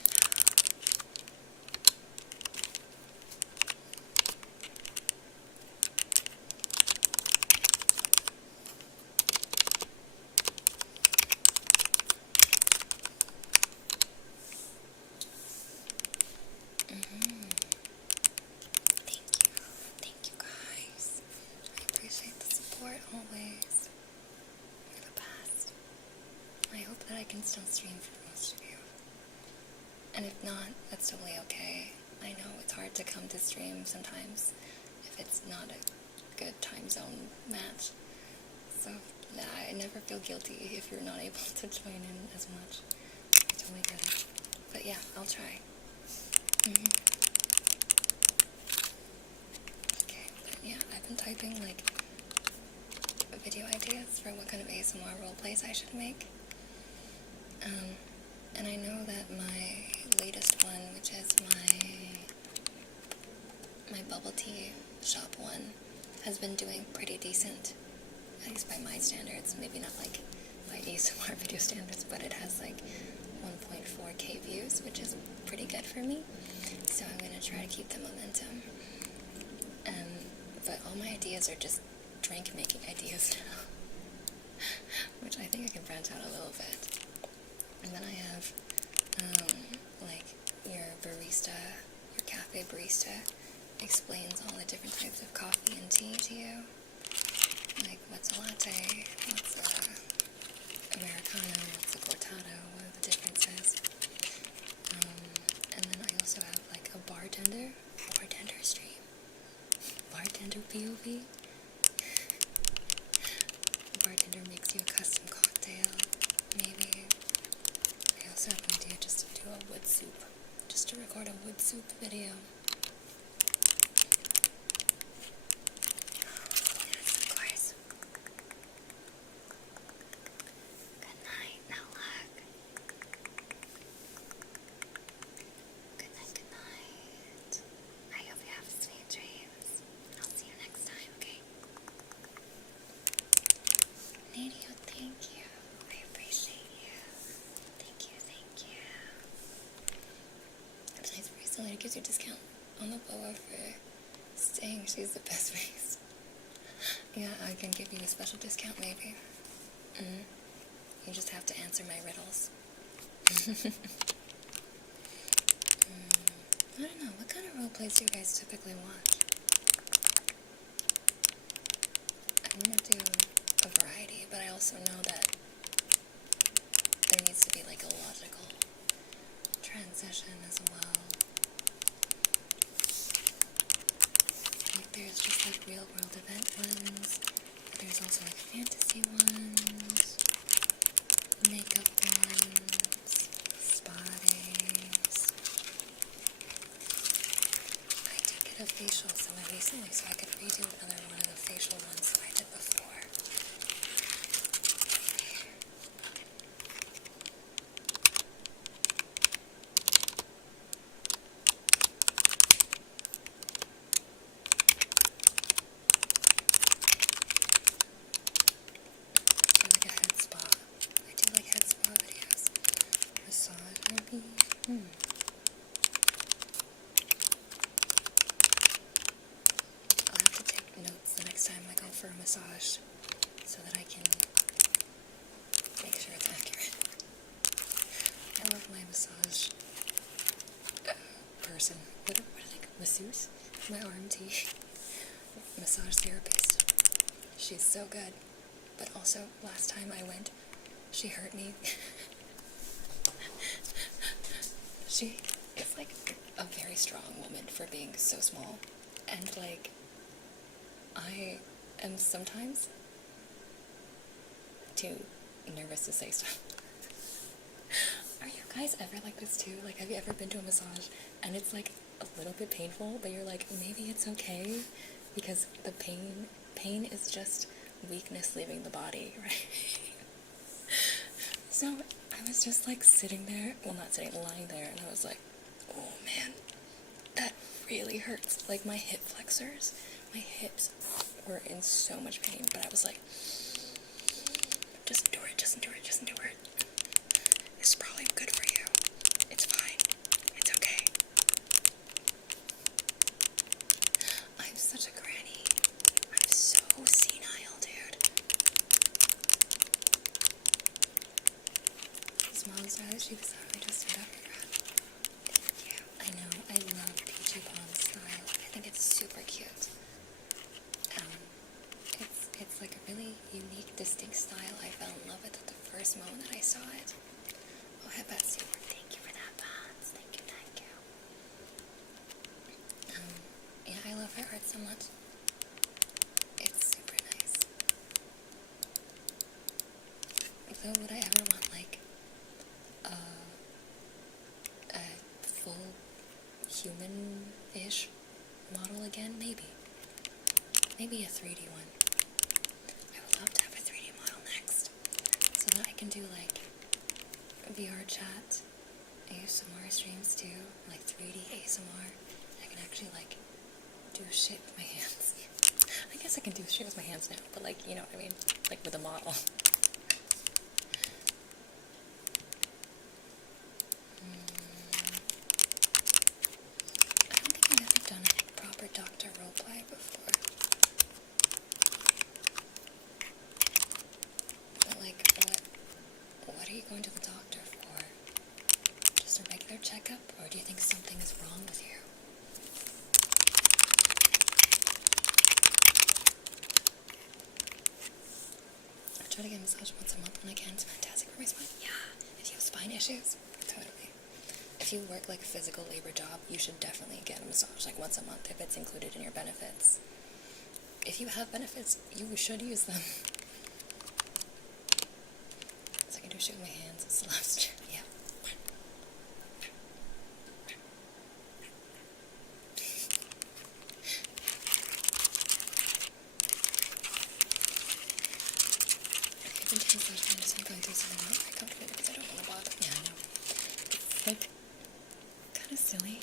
Thank you guys. I appreciate the support always. You're the best. I hope that I can still stream for most of you. And if not, that's totally okay. I know it's hard to come to stream sometimes if it's not a good time zone match. So, nah, I never feel guilty if you're not able to join in as much. I totally get it. But yeah, I'll try. Okay, but yeah, I've been typing, like, video ideas for what kind of ASMR roleplays I should make. And I know that my latest one, which is my bubble tea shop one, has been doing pretty decent, at least by my standards. Maybe not like by ASMR video standards, but it has like 1.4k views, which is pretty good for me. So I'm gonna try to keep the momentum. But all my ideas are just drink making ideas now, which I think I can branch out a little bit. And then I have, like, your cafe barista explains all the different types of coffee and tea to you. Like, what's a latte, what's a Americano, what's a cortado, what are the differences. And then I also have, like, a bartender stream. Bartender POV. The bartender makes you a custom cocktail, maybe. I also have an idea just to do a wood soup. Just to record a wood soup video. Yes, of course. Good night, now look. Good night, good night. I hope you have sweet dreams. I'll see you next time, okay? Nadia, thank you. I appreciate you. Thank you, thank you. Nice recently, it gives you a discount on the boa for saying she's the best race. Yeah, I can give you a special discount, maybe. You just have to answer my riddles. I don't know, what kind of roleplays do you guys typically watch? I want to do a variety, but I also know that there needs to be like a logical transition as well. Like there's just like real world event ones, but there's also like fantasy ones, makeup ones, spa days. I did get a facial recently, so I could redo another one of the facial ones that I did before. I'll have to take notes the next time I go for a massage so that I can make sure it's accurate. I love my massage person. What are they? Masseuse? My RMT. Massage therapist. She's so good. But also, last time I went, she hurt me. She is like a very strong woman for being so small, and like I am sometimes too nervous to say stuff. Are you guys ever like this too? Like, have you ever been to a massage and it's like a little bit painful, but you're like, maybe it's okay because the pain is just weakness leaving the body, right? So I was just like sitting there, well, not sitting, lying there, and I was like, oh man, that really hurts. Like my hip flexors, my hips were in so much pain, but I was like, just endure it, just endure it, just endure it. This is probably good for you. It's fine. It's okay. I'm such a granny. I'm so senile, dude. Mom's now that she beside me just stood up and ran. Thank you. I know, I love Peachy Pond's style. I think it's super cute. It's like a really unique, distinct style. I fell in love with it the first moment that I saw it. Oh, headbutt super. Thank you for that, Bonds. Thank you, thank you. Yeah, I love her art so much. It's super nice. though, would I ever want, like, a full human-ish model again? Maybe. Maybe a 3D one. I would love to have a 3D model next, so that I can do, like, VR chat, ASMR streams too, like 3D ASMR. I can actually, like, do shit with my hands. I guess I can do shit with my hands now, but, like, you know what I mean? Like, with a model. I don't think I've ever done a proper doctor roleplay before. But, like, what are you going to the doctor for? Just a regular checkup, or do you think something is wrong with you? I try to get a massage once a month when I can. It's fantastic for my spine. Yeah. If you have spine issues, totally. If you work like a physical labor job, you should definitely get a massage like once a month if it's included in your benefits. If you have benefits, you should use them. So I can do shit with my hands. It's the last. Yeah. I've been to massage clinics and going through something not very comfortable because I don't want to bother. Yeah, I know. It's like kind of silly.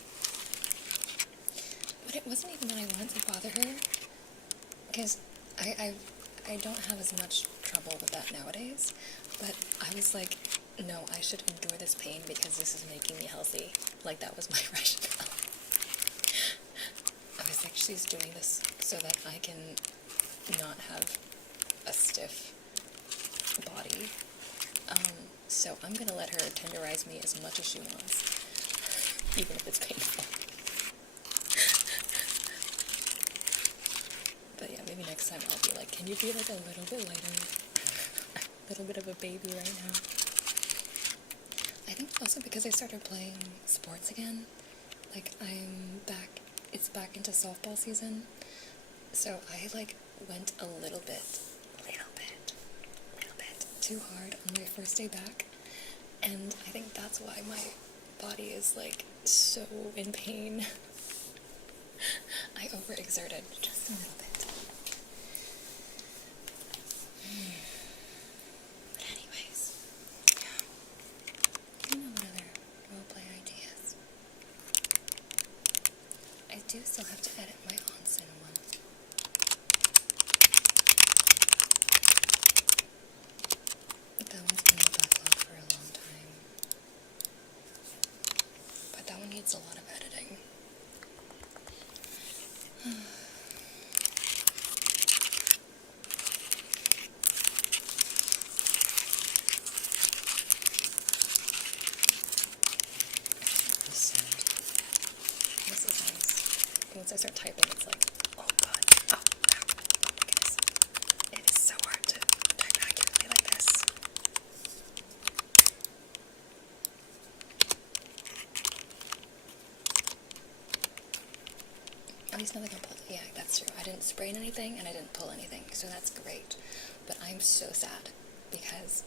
But it wasn't even that I wanted to bother her, because I don't have as much trouble with that nowadays, but I was like, no, I should endure this pain because this is making me healthy. Like, that was my rationale. I was like, she's doing this so that I can not have a stiff body. So I'm gonna let her tenderize me as much as she wants, even if it's painful. But yeah, maybe next time I'll be like, can you be like a little bit lighter? A little bit of a baby right now. I think also because I started playing sports again. Like, it's back into softball season. So I like went a little bit too hard on my first day back. And I think that's why my body is like so in pain. I overexerted just a little bit. But anyways, yeah. I don't know what other roleplay ideas. I do still have to edit my onsen one. That one's been in the backlog for a long time. But that one needs a lot of editing. This is nice. Once I start typing, it's like, oh god, oh, ow, oh my goodness. It is so hard to type accurately like this. At least nothing got pulled. Yeah, that's true. I didn't sprain anything and I didn't pull anything, so that's great. But I'm so sad because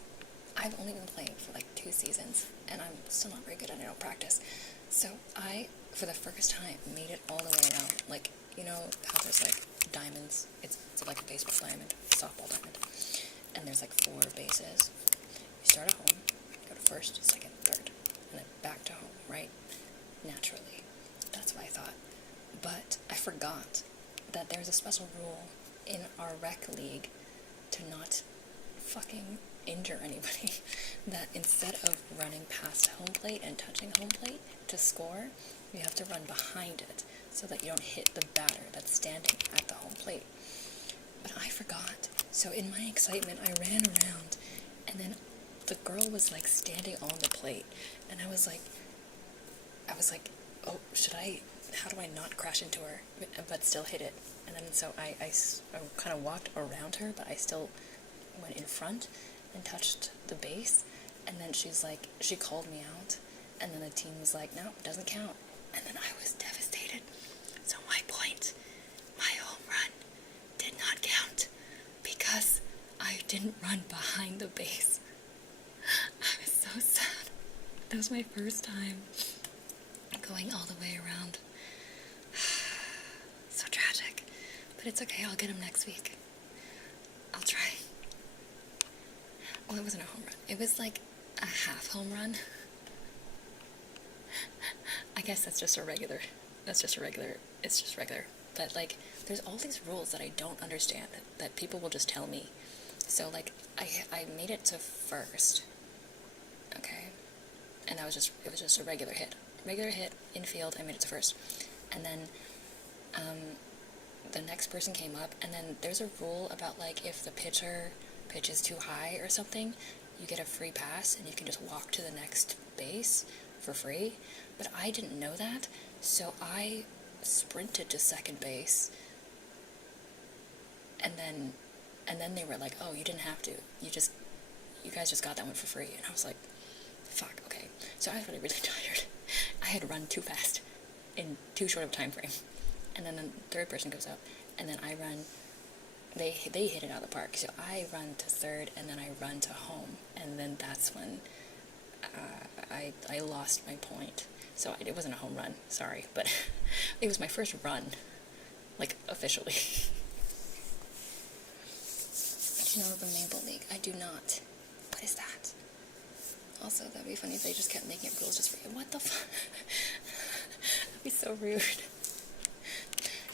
I've only been playing for like 2 seasons and I'm still not very good at it. I don't practice. So I, for the first time, made it all the way around. Like, you know how there's like diamonds? It's like a baseball diamond, softball diamond. And there's like 4 bases. You start at home, go to first, second, third, and then back to home, right? Naturally. That's what I thought. But I forgot that there's a special rule in our rec league to not fucking injure anybody. That instead of running past home plate and touching home plate to score, you have to run behind it so that you don't hit the batter that's standing at the home plate. But I forgot. So in my excitement, I ran around, and then the girl was like standing on the plate, and I was like, oh, how do I not crash into her, but still hit it? And then so I kind of walked around her, but I still went in front and touched the base. And then she called me out, and then the team was like, no, it doesn't count. And then I was devastated. So my point, my home run, did not count because I didn't run behind the base. That was my first time going all the way around. So tragic. But it's okay, I'll get him next week. I'll try. Well, it wasn't a home run. It was like a half home run. I guess it's just regular. It's just regular. But, like, there's all these rules that I don't understand that people will just tell me. So, like, I made it to first. Okay? And it was just a regular hit. Regular hit, infield, I made it to first. And then, the next person came up, and then there's a rule about, like, if the pitcher pitches too high or something, you get a free pass, and you can just walk to the next base for free. But I didn't know that, so I sprinted to second base, and then they were like, oh, you didn't have to, you guys just got that one for free. And I was like, fuck, okay. So I was really, really tired. I had run too fast in too short of a time frame. And then the third person goes up, and then I run, they hit it out of the park, so I run to third, and then I run to home, and then that's when I lost my point. So it wasn't a home run, sorry, but it was my first run, like, officially. Do you know the Maple League? I do not. What is that? Also, that'd be funny if they just kept making up rules just for you. What the fuck? That'd be so rude.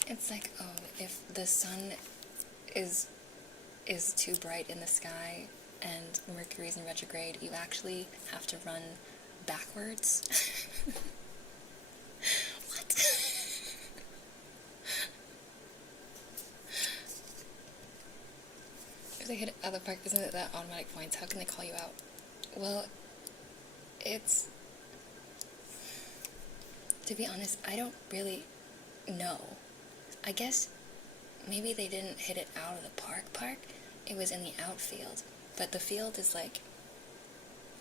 It's like, oh, if the sun is too bright in the sky and Mercury's in retrograde, you actually have to run backwards. What? If they hit it out of the park, isn't it that automatic points? How can they call you out? Well, it's... To be honest, I don't really know. I guess maybe they didn't hit it out of the park. It was in the outfield. But the field is, like,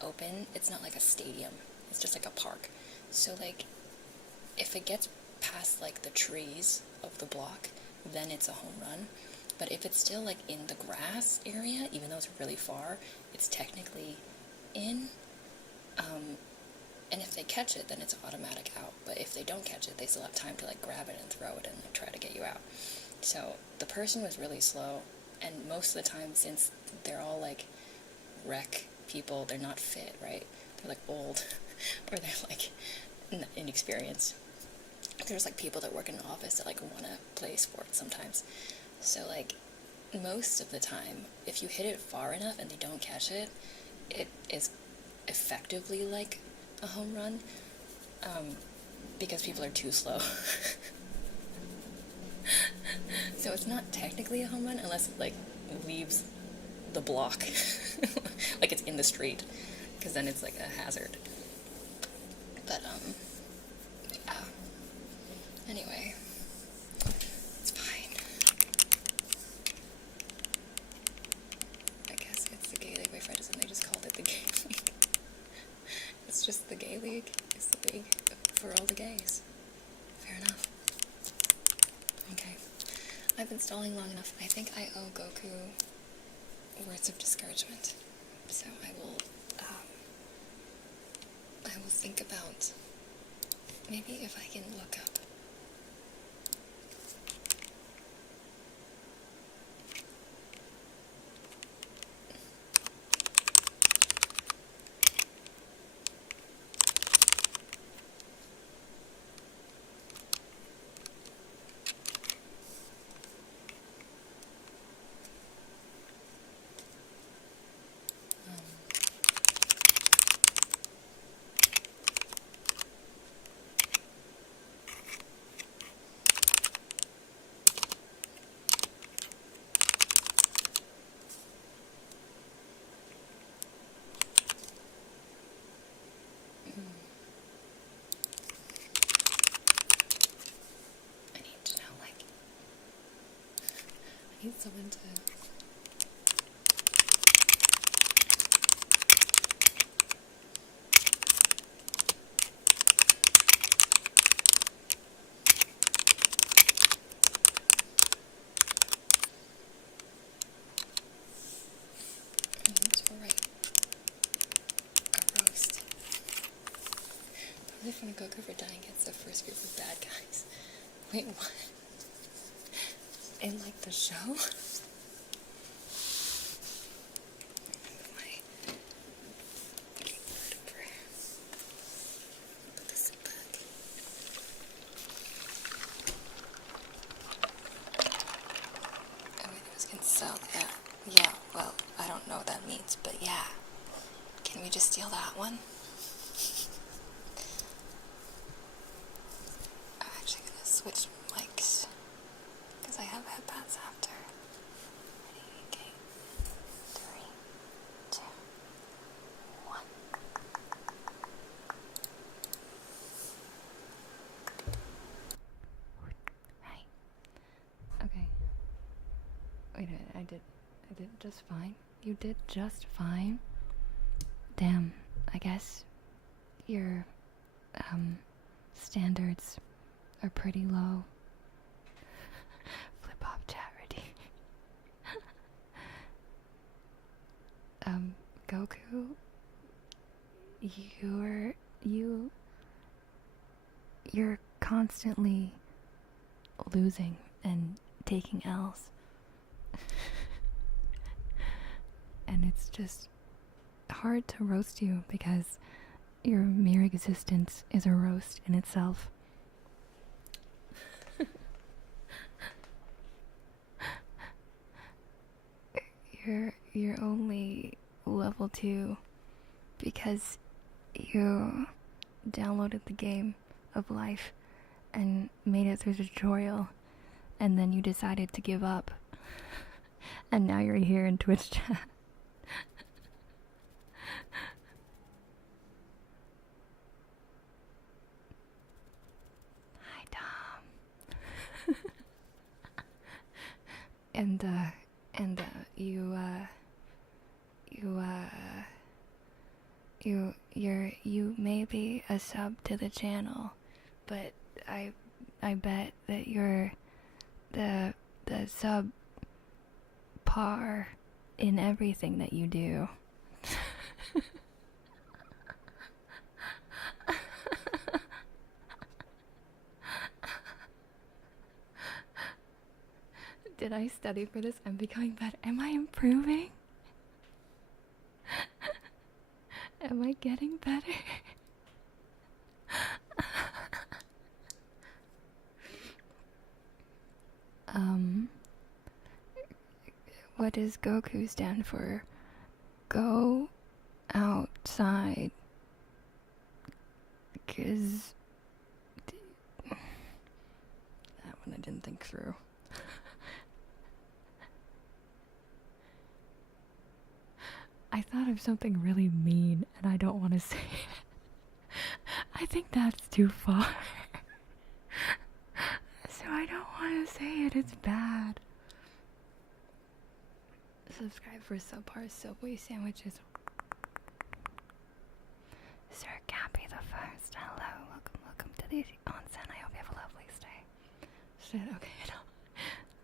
open. It's not like a stadium. It's just like a park. So, like, if it gets past, like, the trees of the block, then it's a home run. But if it's still, like, in the grass area, even though it's really far, it's technically in. And if they catch it, then it's automatic out. But if they don't catch it, they still have time to, like, grab it and throw it and, like, try to get you out. So the person was really slow, and most of the time, since they're all, like, rec people, they're not fit, right? They're, like, old, or they're, like, inexperienced. There's, like, people that work in an office that, like, want to play sports sometimes. So, like, most of the time, if you hit it far enough and they don't catch it, it is effectively, like, a home run, because people are too slow. So it's not technically a home run unless it, like, leaves the block, like it's in the street, because then it's, like, a hazard. But, yeah. Anyway, it's fine. I guess it's the gay league. My friend doesn't, they just called it the gay league. It's just the gay league. It's the league for all the gays. Fair enough. Okay. I've been stalling long enough. I think I owe Goku words of discouragement. So I will think about maybe if I can look up. I need someone to... I need to write a roast. really funny Goku for dying against the first group of bad guys. Wait, what? In, like, the show? Put this back. Oh, wait, it was gonna sell that. Yeah, well, I don't know what that means, but yeah. Can we just steal that one? I'm actually gonna switch mics, because I have headbands after. Ready, okay. 3, 2, 1. Hi. Okay. Wait a minute, I did just fine. You did just fine. Damn, I guess your, standards are pretty low. Flip off charity. Goku, you're constantly losing and taking L's. And it's just hard to roast you because your mere existence is a roast in itself. You're only level 2 because you downloaded the game of life and made it through the tutorial, and then you decided to give up. And now you're here in Twitch chat. Hi, Tom. you may be a sub to the channel, but I bet that you're the sub par in everything that you do. Did I study for this? I'm becoming better. Am I improving? Am I getting better? What does Goku stand for? Go outside. 'Cause that one I didn't think through. I thought of something really mean and I don't want to say it. I think that's too far. So I don't want to say it, it's bad. Subscribe for subpar Subway sandwiches. Sir Cappy the First, hello, welcome to the onsen. I hope you have a lovely stay. Shit, okay, no.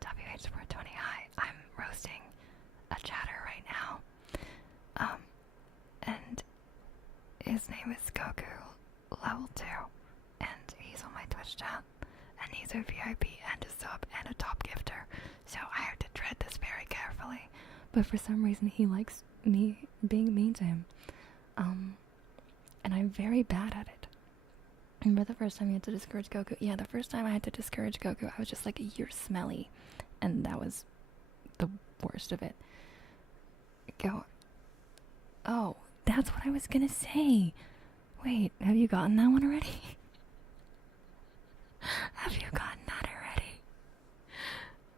WH420, hi, I'm roasting a chatter right now. And his name is Goku, level 2, and he's on my Twitch chat, and he's a VIP and a sub and a top gifter, so I have to tread this very carefully. But for some reason he likes me being mean to him, and I'm very bad at it. Remember the first time you had to discourage Goku? Yeah, the first time I had to discourage Goku, I was just like, you're smelly, and that was the worst of it. Go. Oh, that's what I was gonna say. Wait, have you gotten that one already? Have you gotten that already?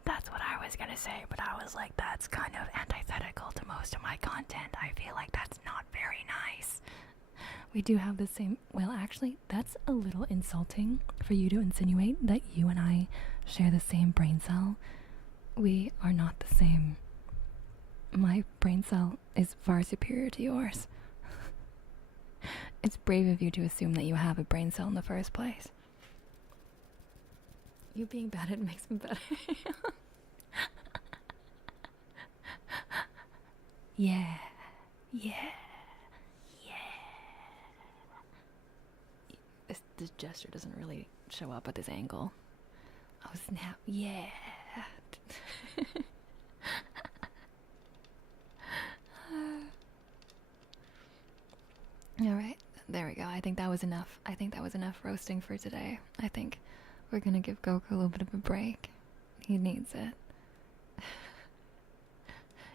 That's what I was gonna say, but I was like, that's kind of antithetical to most of my content. I feel like that's not very nice. We do have the same... Well, actually, that's a little insulting for you to insinuate that you and I share the same brain cell. We are not the same. My brain cell is far superior to yours. It's brave of you to assume that you have a brain cell in the first place. You being bad at it makes me better. Yeah. Yeah. Yeah. this gesture doesn't really show up at this angle. Oh snap! Yeah. All right, there we go. I think that was enough. I think that was enough roasting for today. I think we're gonna give Goku a little bit of a break. He needs it.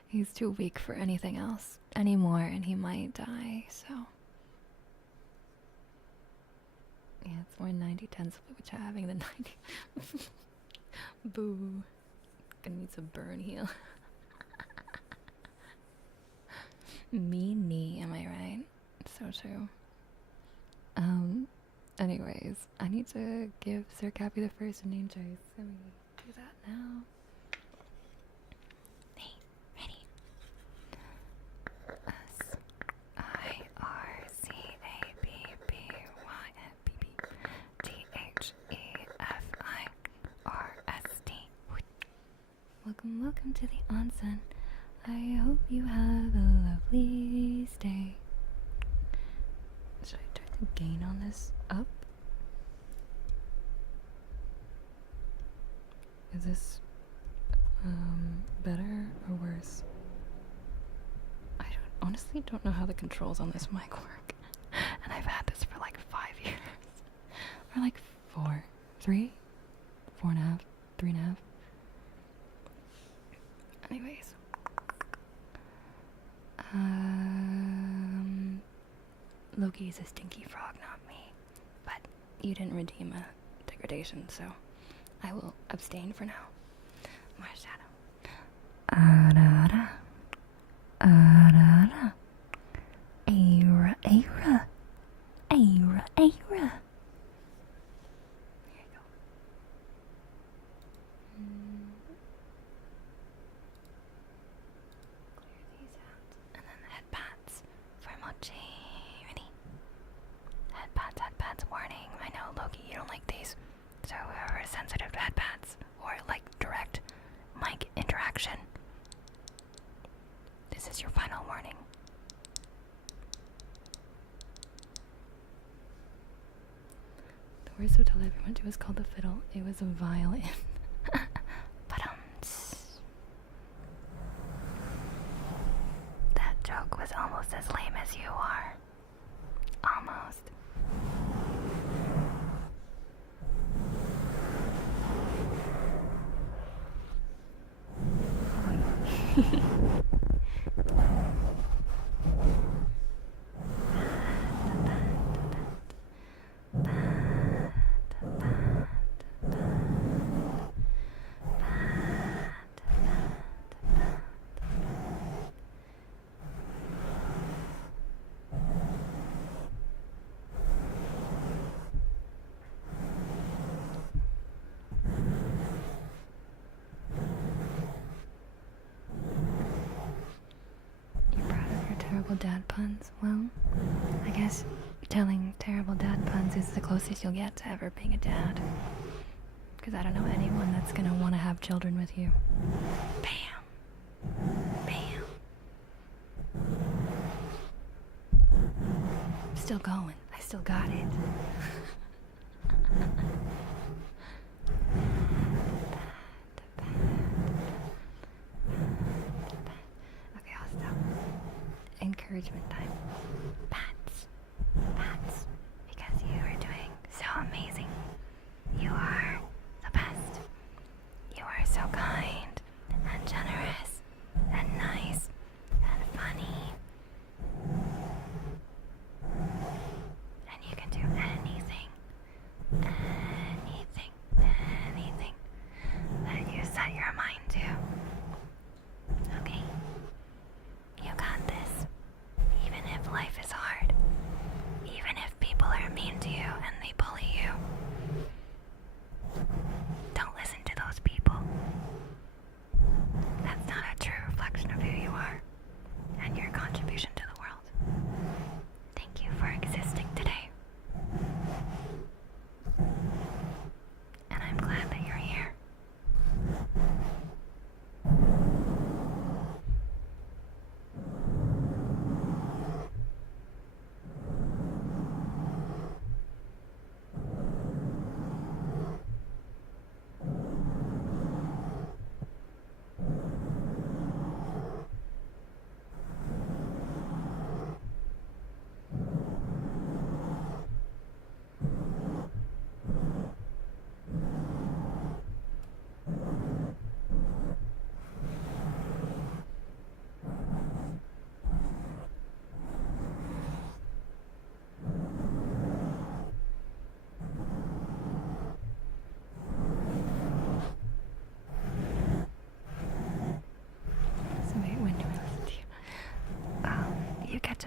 He's too weak for anything else anymore, and he might die, so. Yeah, it's more 90-10 split, which having the 90. Boo. Gonna need some burn heal. Me knee, am I right? So true. Anyways, I need to give Sir Cappy the first name choice. Let me do that now. Hey, ready? SIRCAPPYPPTHEFIRST. Welcome to the onsen. I hope you have a lovely stay. Should I turn the gain on this up? Is this better or worse? I honestly don't know how the controls on this mic work. And I've had this for like 5 years. Or like 4, 3, 4.5, 3.5. Anyways. Loki is a stinky frog, not me. But you didn't redeem a degradation, so I will abstain for now. More shadow. Arara. Arara. Aira, Aira. Aira, Aira. There you go. Clear these out. And then the headpads for Mochi. Ready? Headpads, warning. I know, Loki, you don't like these. So whoever is sensitive to headpads or like direct mic interaction, this is your final warning. The worst hotel I ever went to was called the Fiddle. It was a violin. But that joke was almost as lame as you are. Almost. Terrible dad puns. Well, I guess telling terrible dad puns is the closest you'll get to ever being a dad. Because I don't know anyone that's gonna want to have children with you. Bam. Bam. Still going. I still got it. Okay, I'll stop. Encouragement time. Pats. Pats. Because you are doing so amazing. You are the best. You are so kind and generous and nice and funny. And you can do anything that you set your mind to. Okay? You got this. Even if life is hard. Even if people are mean to you and they bully you. Don't listen to those people. That's not a true reflection of who you are and your contribution to the world. Thank you for existing today. And I'm glad that you're here.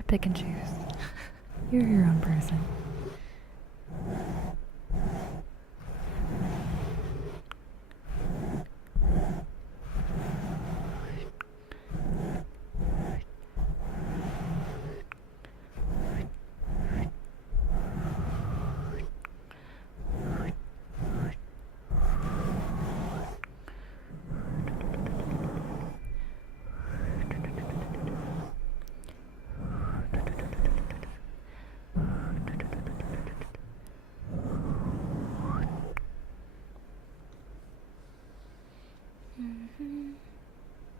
pick and choose. You're your own person.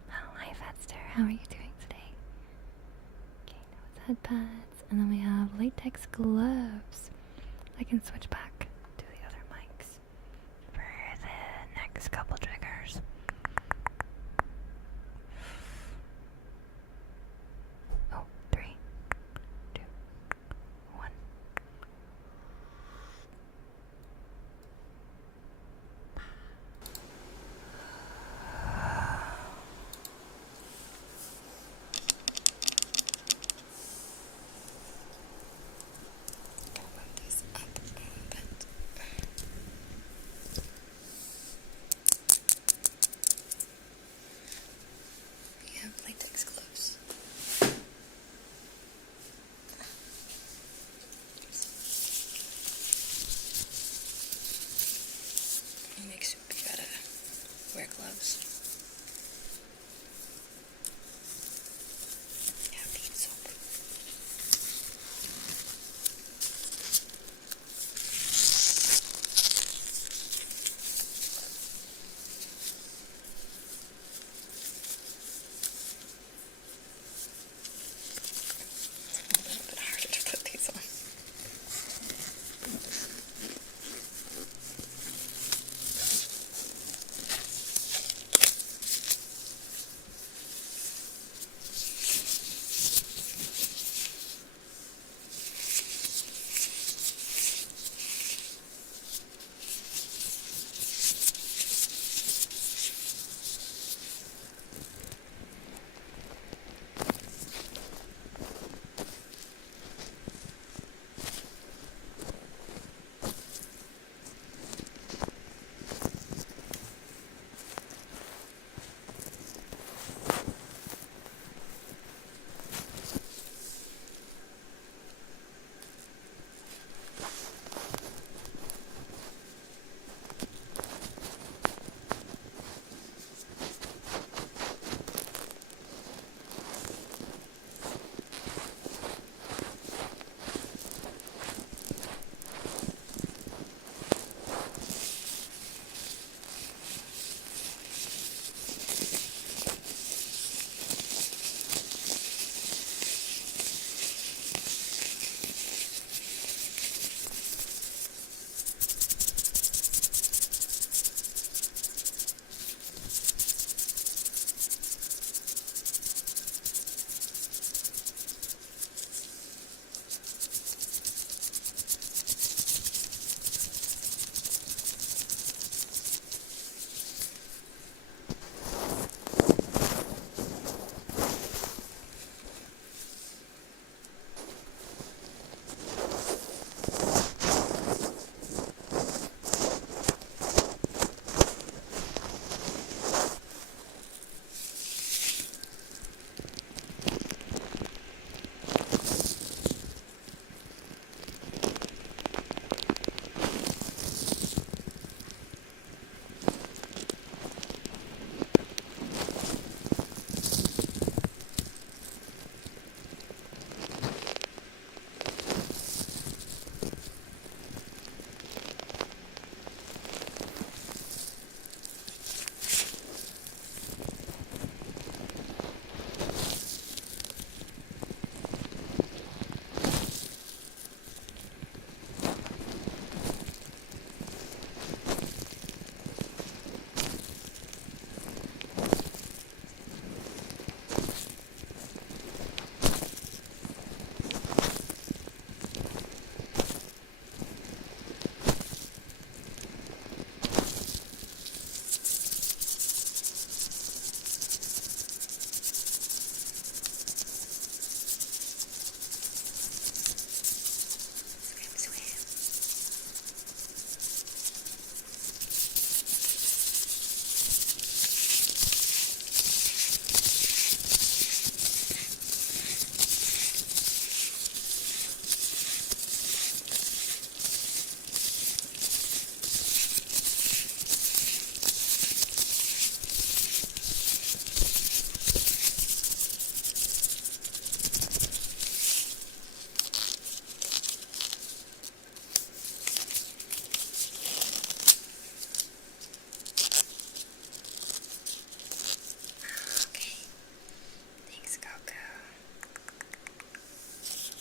Oh, hi Fetster. How are you doing today? Okay, nose headpads, and then we have latex gloves. I can switch back to the other mics for the next couple triggers. Oh, 3, 2, 1. Move this up a little bit.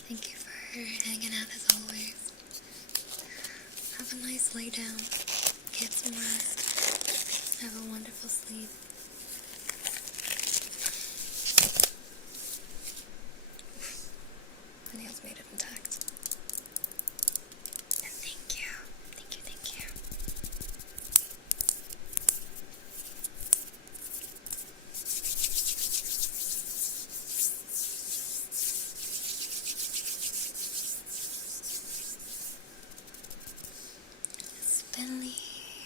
Thank you for hanging out as always. Have a nice lay down. Get some rest. Have a wonderful sleep. My nails made it intact. And thank you. Thank you, thank you. Spelly.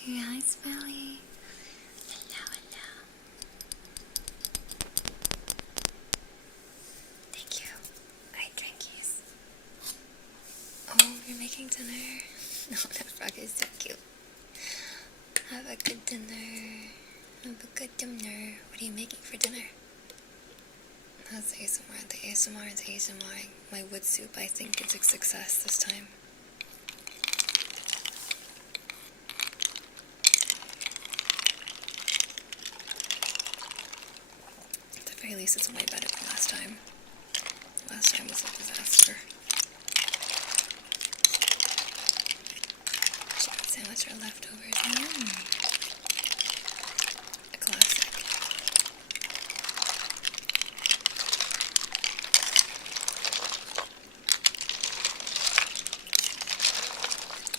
Hi, Spelly. Hello, hello. Thank you. I drinkies. Oh, you're making dinner? No, that frog is so cute. Have a good dinner. Have a good dinner. What are you making for dinner? How's the ASMR? The ASMR is ASMR. My wood soup, I think, is a success this time. At the very least, it's way better than last time. Last time was a disaster. Chicken sandwich or leftovers. Yum. A classic.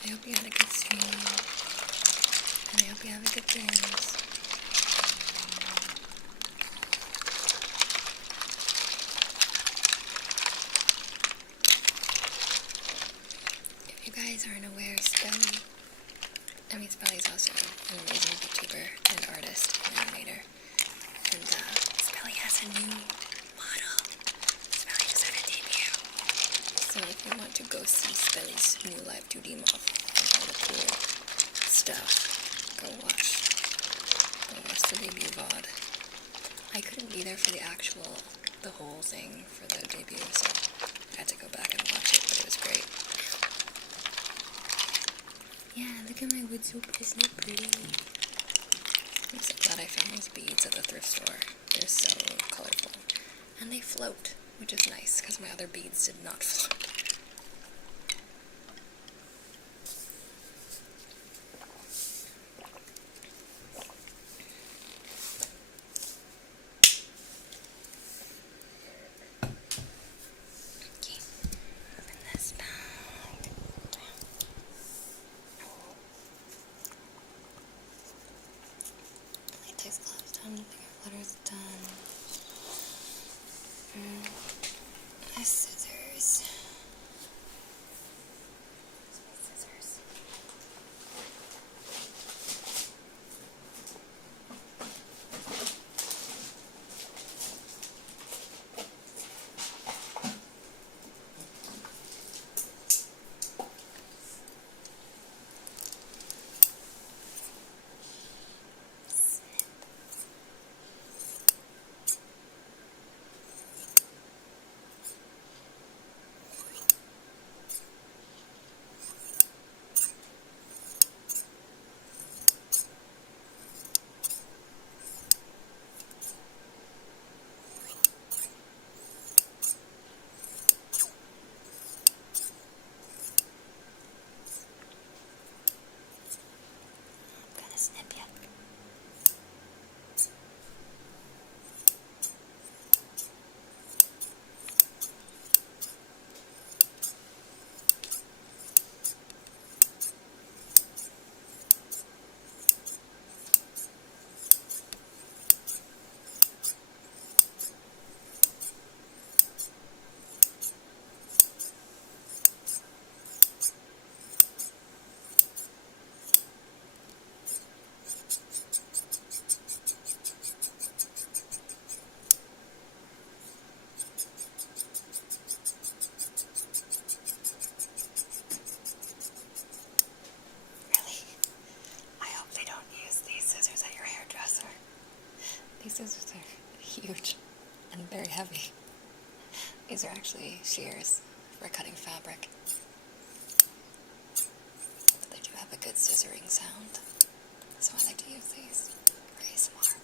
I hope you had a good stream, and I hope you have a good dreams. If you guys aren't aware, Spelly's also an amazing YouTuber and artist and animator. And Spelly has a new model. Spelly just had a debut. So if you want to go see Spelly's new live 2D model and all the cool stuff, go watch the debut VOD. I couldn't be there for the whole thing for the debut, so I had to go back and watch it, but it was great. Yeah, look at my wood soup, isn't it pretty? I'm so glad I found these beads at the thrift store. They're so colorful. And they float, which is nice, because my other beads did not float. Letters done. My scissors. Snip ya. These scissors are huge and very heavy. These are actually shears for cutting fabric. But they do have a good scissoring sound, so I like to use these for ASMR.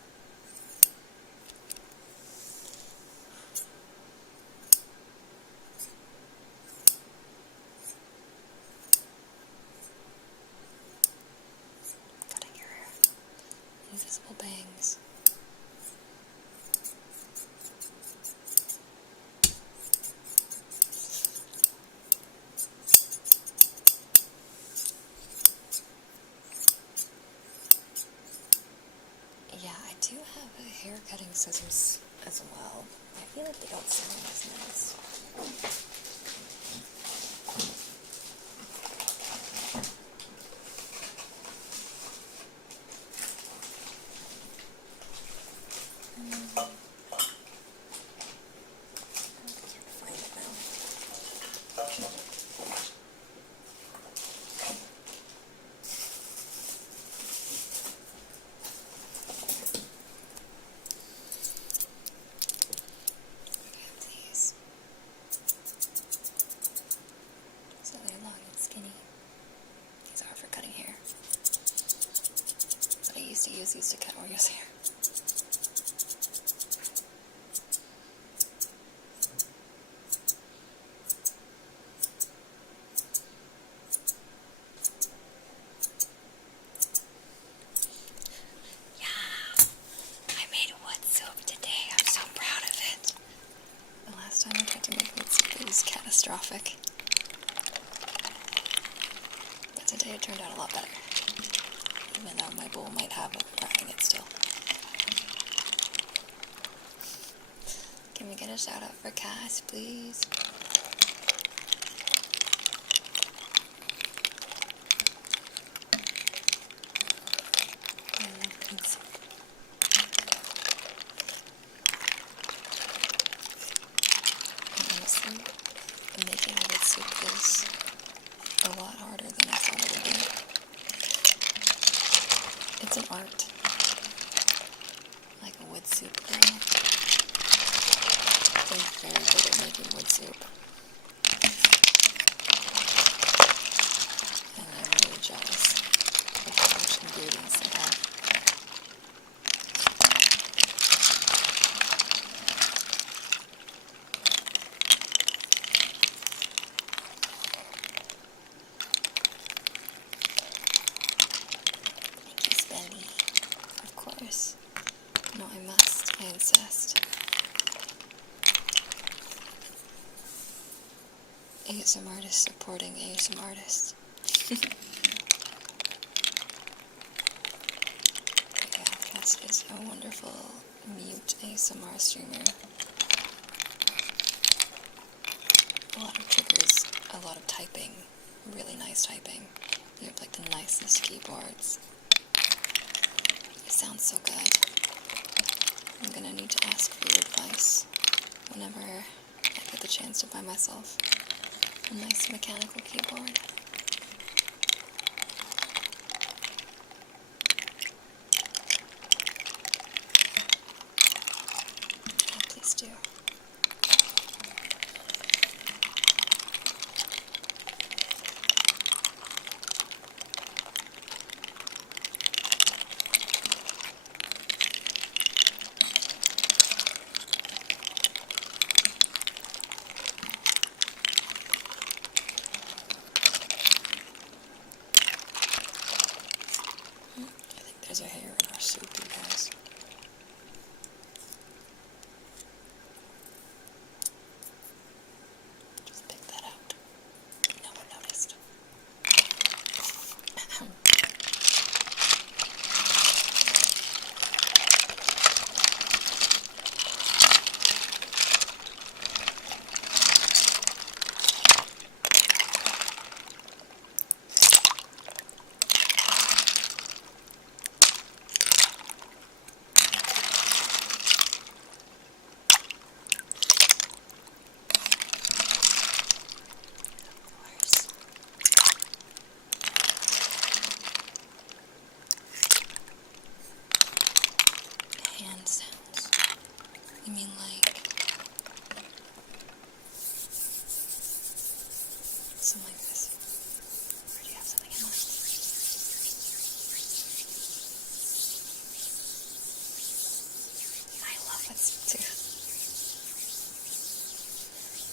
Classisms as well. I feel like they don't sound as nice. These to cut Oreo's hair. Yeah, I made wood soup today. I'm so proud of it. The last time I tried to make wood soup, it was catastrophic. But today it turned out a lot better. Even though my bowl might have a crack in it still. Can we get a shout out for Cass, please? I love pink soup. And honestly, making a wood soup is a lot harder than I thought it would be. It's an art. Like a wood soup girl. They're very good at making wood soup. And I'm really jealous of how much ingredients they have. Thank you, Spenny. Of course. No, I must. I insist. ASM artists supporting ASM artists. Yeah, Cass is a wonderful mute ASMR streamer. A lot of triggers, a lot of typing, really nice typing. You have like the nicest keyboards. It sounds so good. I'm gonna need to ask for your advice whenever I get the chance to buy myself a nice mechanical keyboard. Yeah, please do. There's a hair in our soup, you guys. Just pick that out. No one noticed. Hand sounds. You mean like something like this? Or do you have something in mind? I love it too.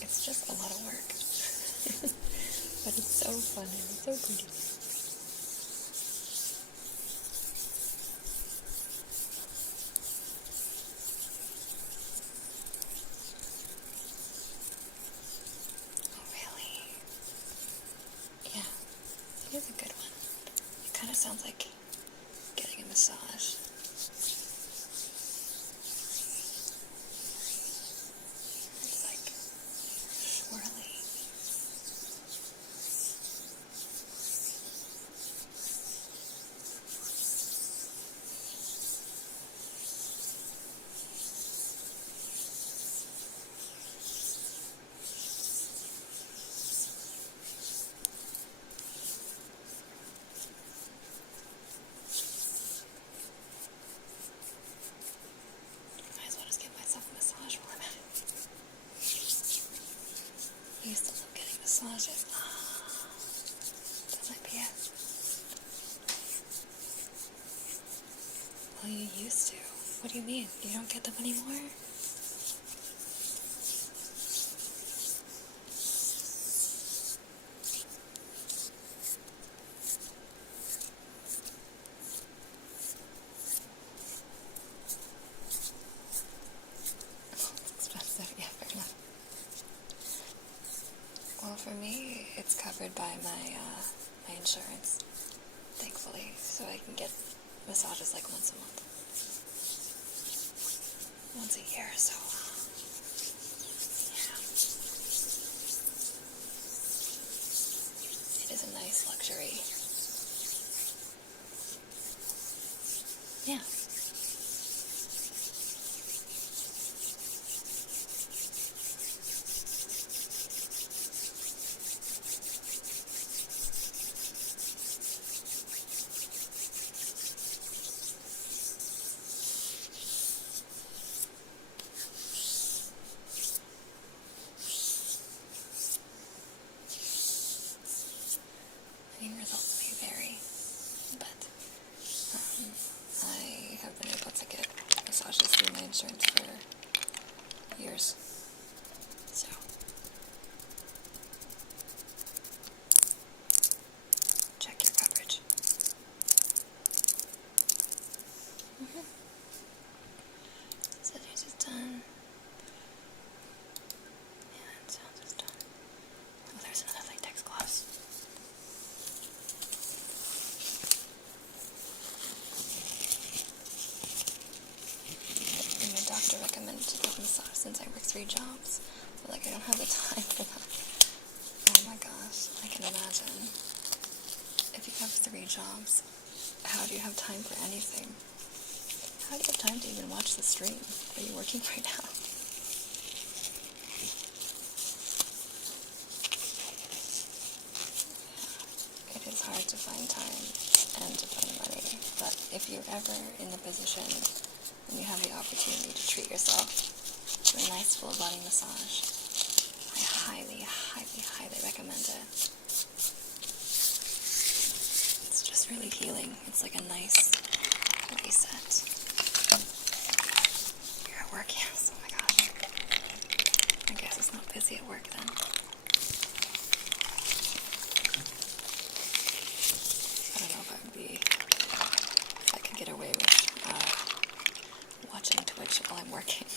It's just a lot of work. But it's so fun and it's so pretty. Here's a good one. It kind of sounds like getting a massage. You used to love getting massages. That might be it. Well, you used to. What do you mean? You don't get them anymore? It's expensive. Yeah, fair enough. Well, for me, it's covered by my insurance, thankfully, so I can get massages like once a month. Once a year or so. Yeah. It is a nice luxury. Yeah. I mean, results may vary, but I have been able to get massages through my insurance for years. So, check your coverage. So yours is done. And sounds is done. Oh, there's another latex gloves. And my doctor recommended to get massage since I work 3 jobs. So, like, I don't have the time for that. Oh my gosh, I can imagine. If you have 3 jobs, how do you have time for anything? How do you have time to even watch the stream? Are you working right now? It is hard to find time and to find money, but if you're ever in the position and you have the opportunity to treat yourself to a nice full body massage, I highly, highly, highly recommend it. It's just really healing. It's like a nice reset. You're at work, yes. Oh my gosh. I guess it's not busy at work then. I don't know if I could get away with watching Twitch while I'm working.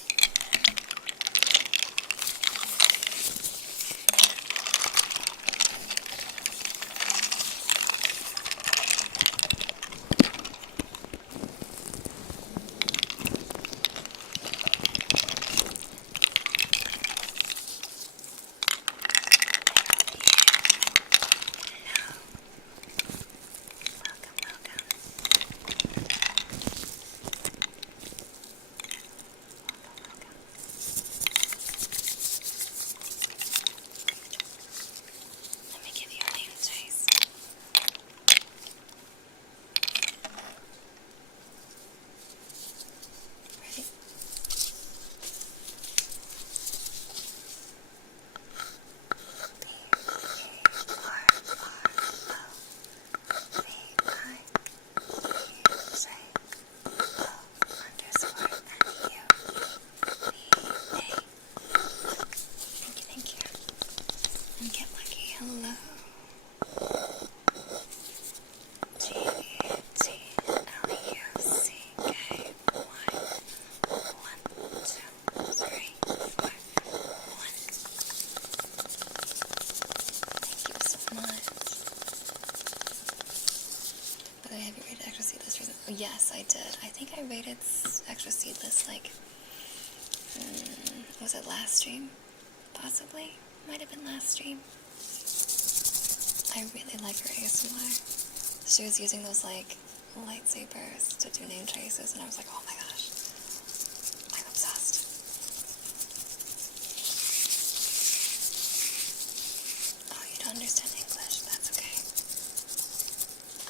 Yes, I did. I think I rated Extra Seedless, like, was it last stream? Possibly? Might have been last stream. I really like her ASMR. She was using those, like, lightsabers to do name traces, and I was like, oh my gosh. I'm obsessed. Oh, you don't understand English? That's okay.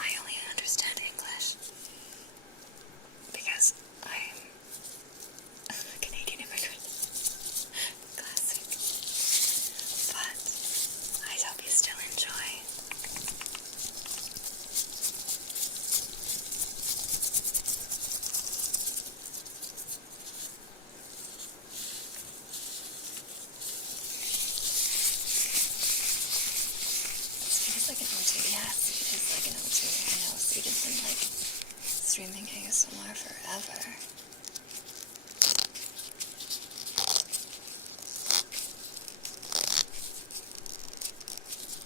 I only understand English because I'm a Canadian immigrant. Classic. But Yes, it is like an OT. I know, Sweden's been like streaming ASMR forever.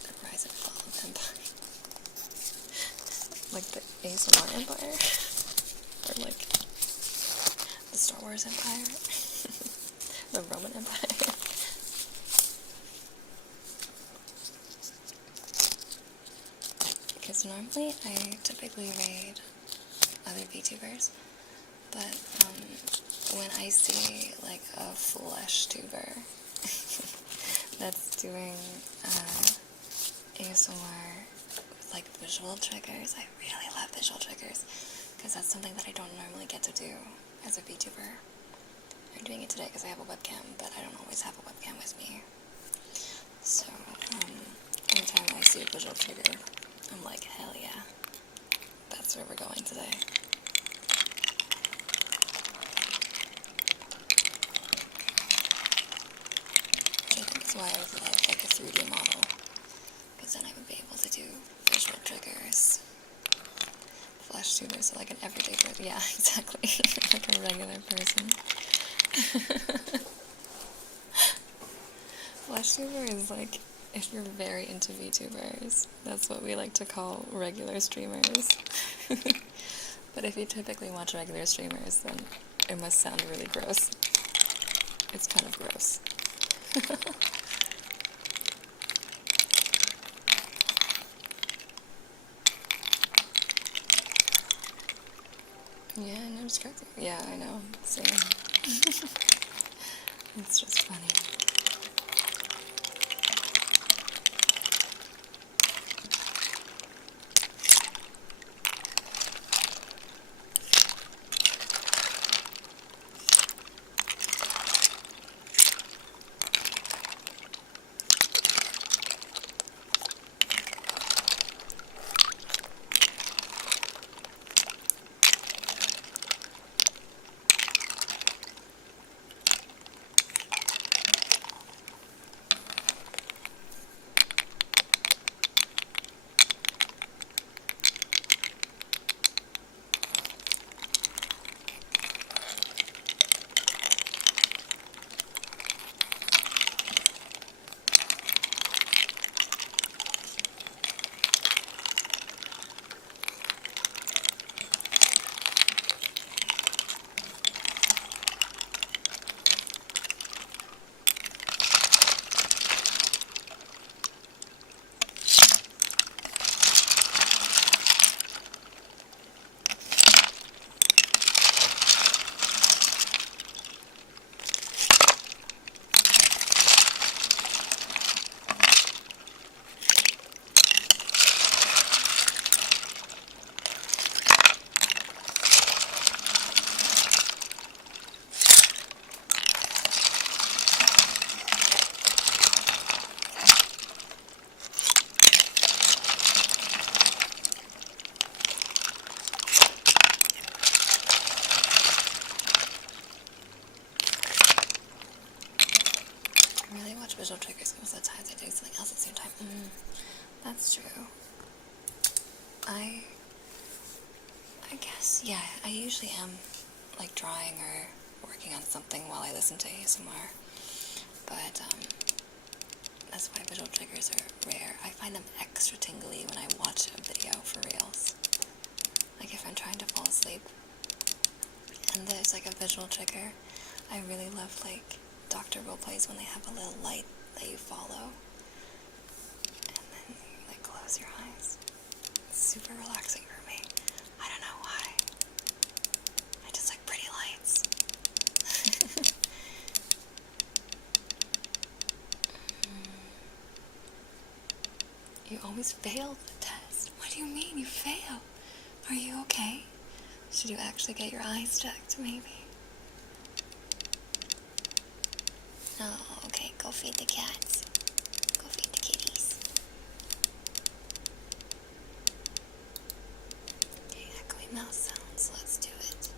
The rise and fall of empire. Like the ASMR empire? Or like the Star Wars empire? The Roman empire? Because normally I typically raid other VTubers, but when I see like a flesh tuber that's doing ASMR with like visual triggers, I really love visual triggers because that's something that I don't normally get to do as a VTuber. I'm doing it today because I have a webcam, but I don't always have a webcam with me. So anytime I see a visual trigger, I'm like, hell yeah, that's where we're going today. I think that's why I would love like a 3D model, because then I would be able to do visual triggers. Flash tuber, so like an everyday person. Yeah, exactly. Like a regular person. Flash tuber is like, if you're very into VTubers, that's what we like to call regular streamers. But if you typically watch regular streamers, then it must sound really gross. It's kind of gross. Yeah, I know, just crazy. Yeah, I know. Same. It's just funny. Visual triggers most of the times I do something else at the same time. That's true. I guess, yeah, I usually am like drawing or working on something while I listen to ASMR. But that's why visual triggers are rare. I find them extra tingly when I watch a video for reals. Like if I'm trying to fall asleep and there's like a visual trigger, I really love like doctor roleplays when they have a little light that you follow and then you like close your eyes. It's super relaxing for me. I don't know why. I just like pretty lights. You always fail the test. What do you mean you fail? Are you okay? Should you actually get your eyes checked maybe? Oh, okay, go feed the cats. Go feed the kitties. Okay, echoey mouse sounds, let's do it.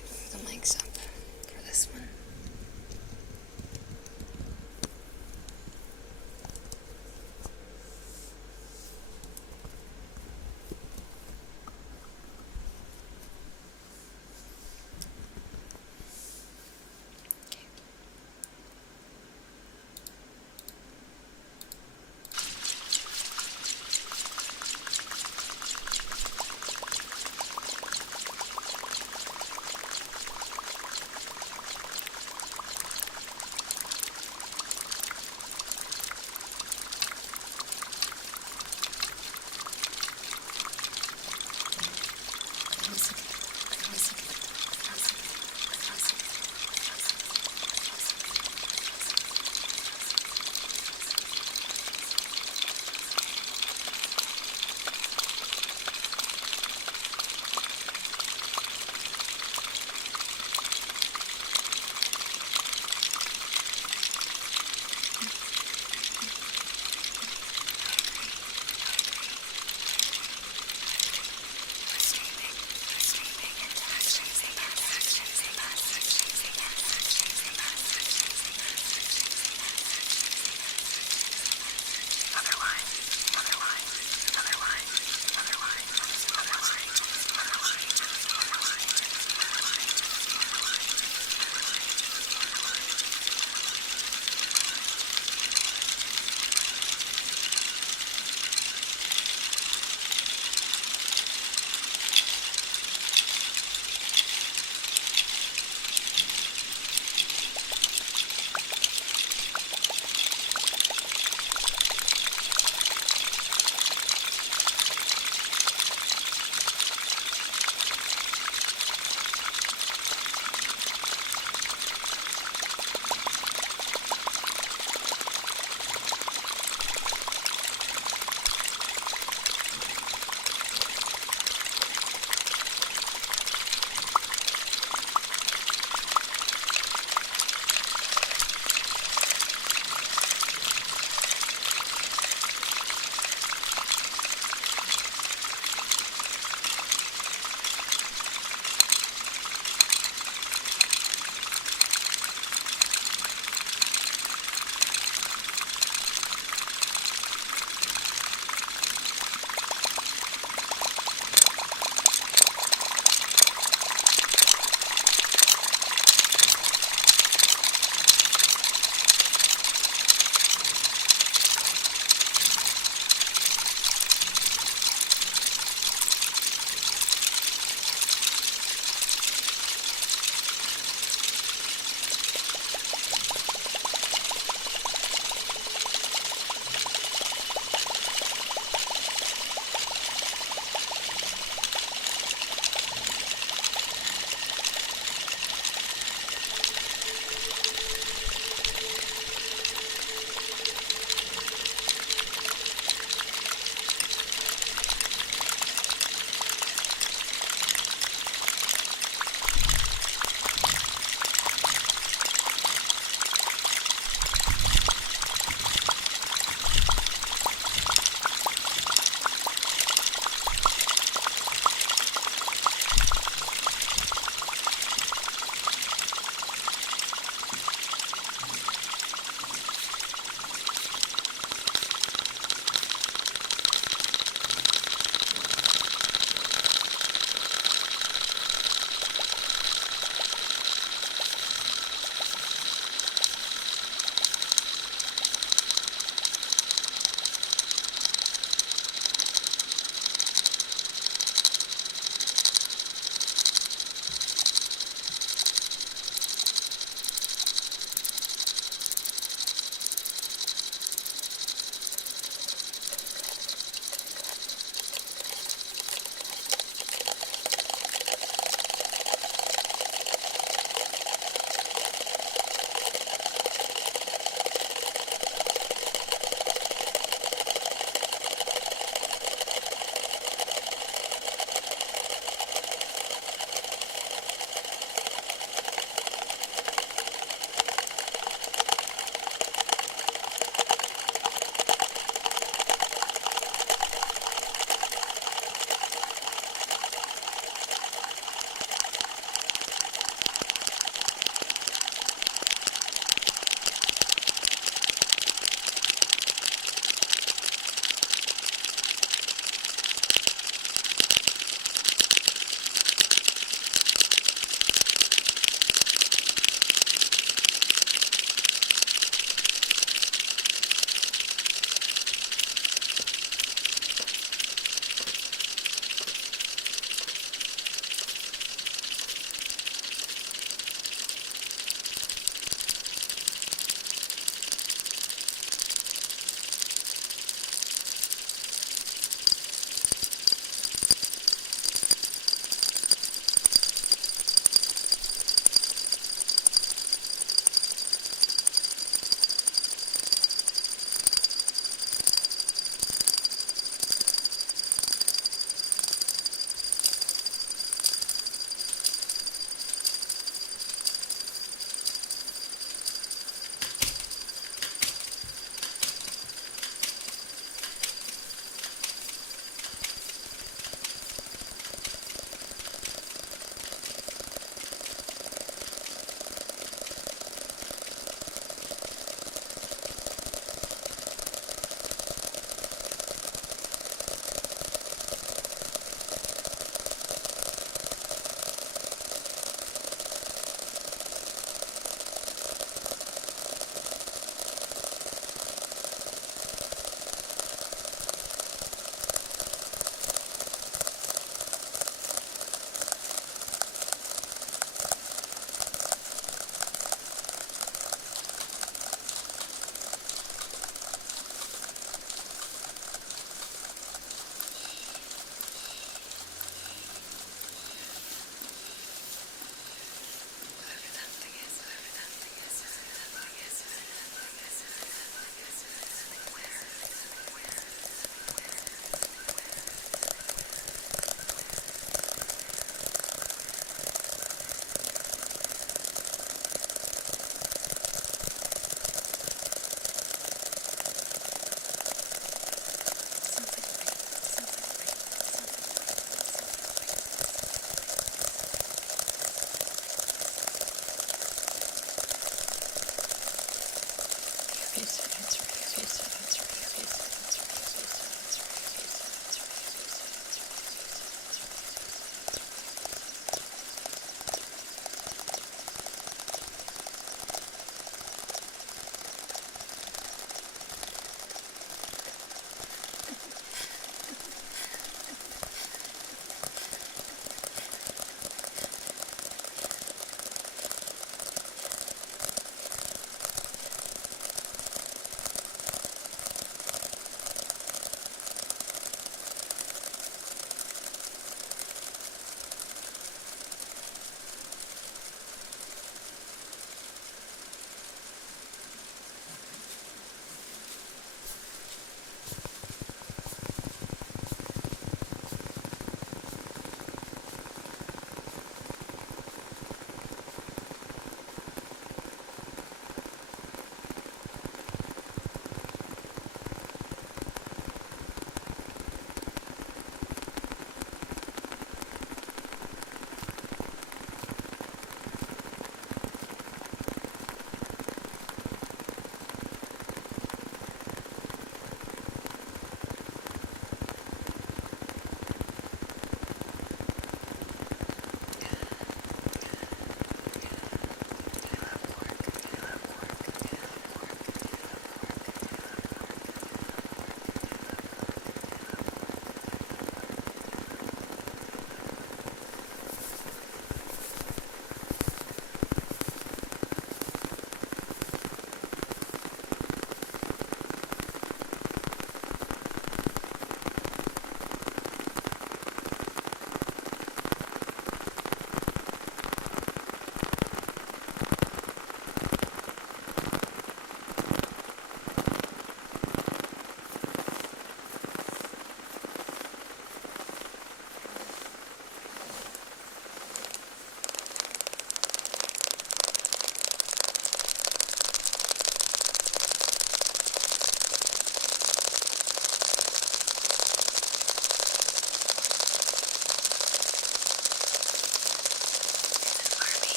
Move the mics up for this one.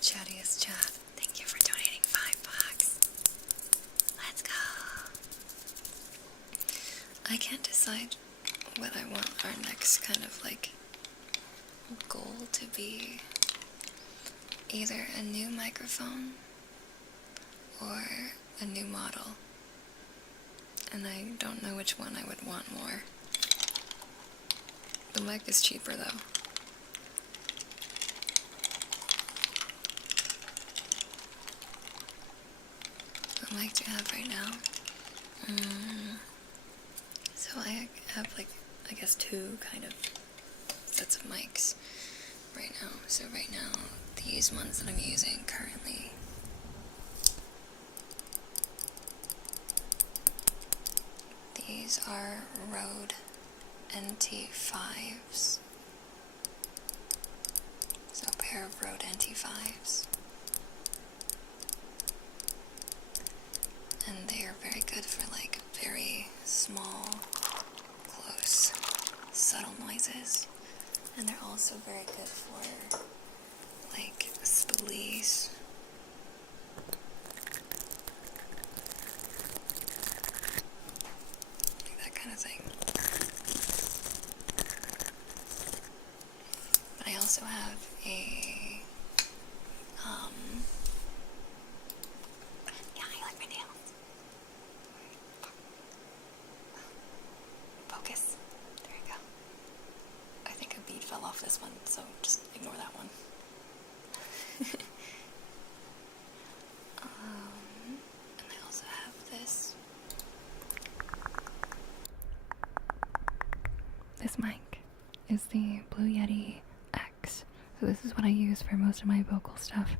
Chattiest chat. Thank you for donating $5. Let's go. I can't decide what I want our next kind of like goal to be. Either a new microphone or a new model. And I don't know which one I would want more. The mic is cheaper though. What mic do I have right now? So I have like, I guess 2 kind of sets of mics right now. So right now, these ones that I'm using currently, these are Rode NT5s. So a pair of Rode NT5s. And they are very good for like very small, close, subtle noises. And they're also very good for like spoolies. Like that kind of thing. But I also have a yeah, I like my nails. Focus. There you go. I think a bead fell off this one, so just ignore that one. And I also have this This mic. is the Blue Yeti X. So this is what I use for most of my vocal stuff.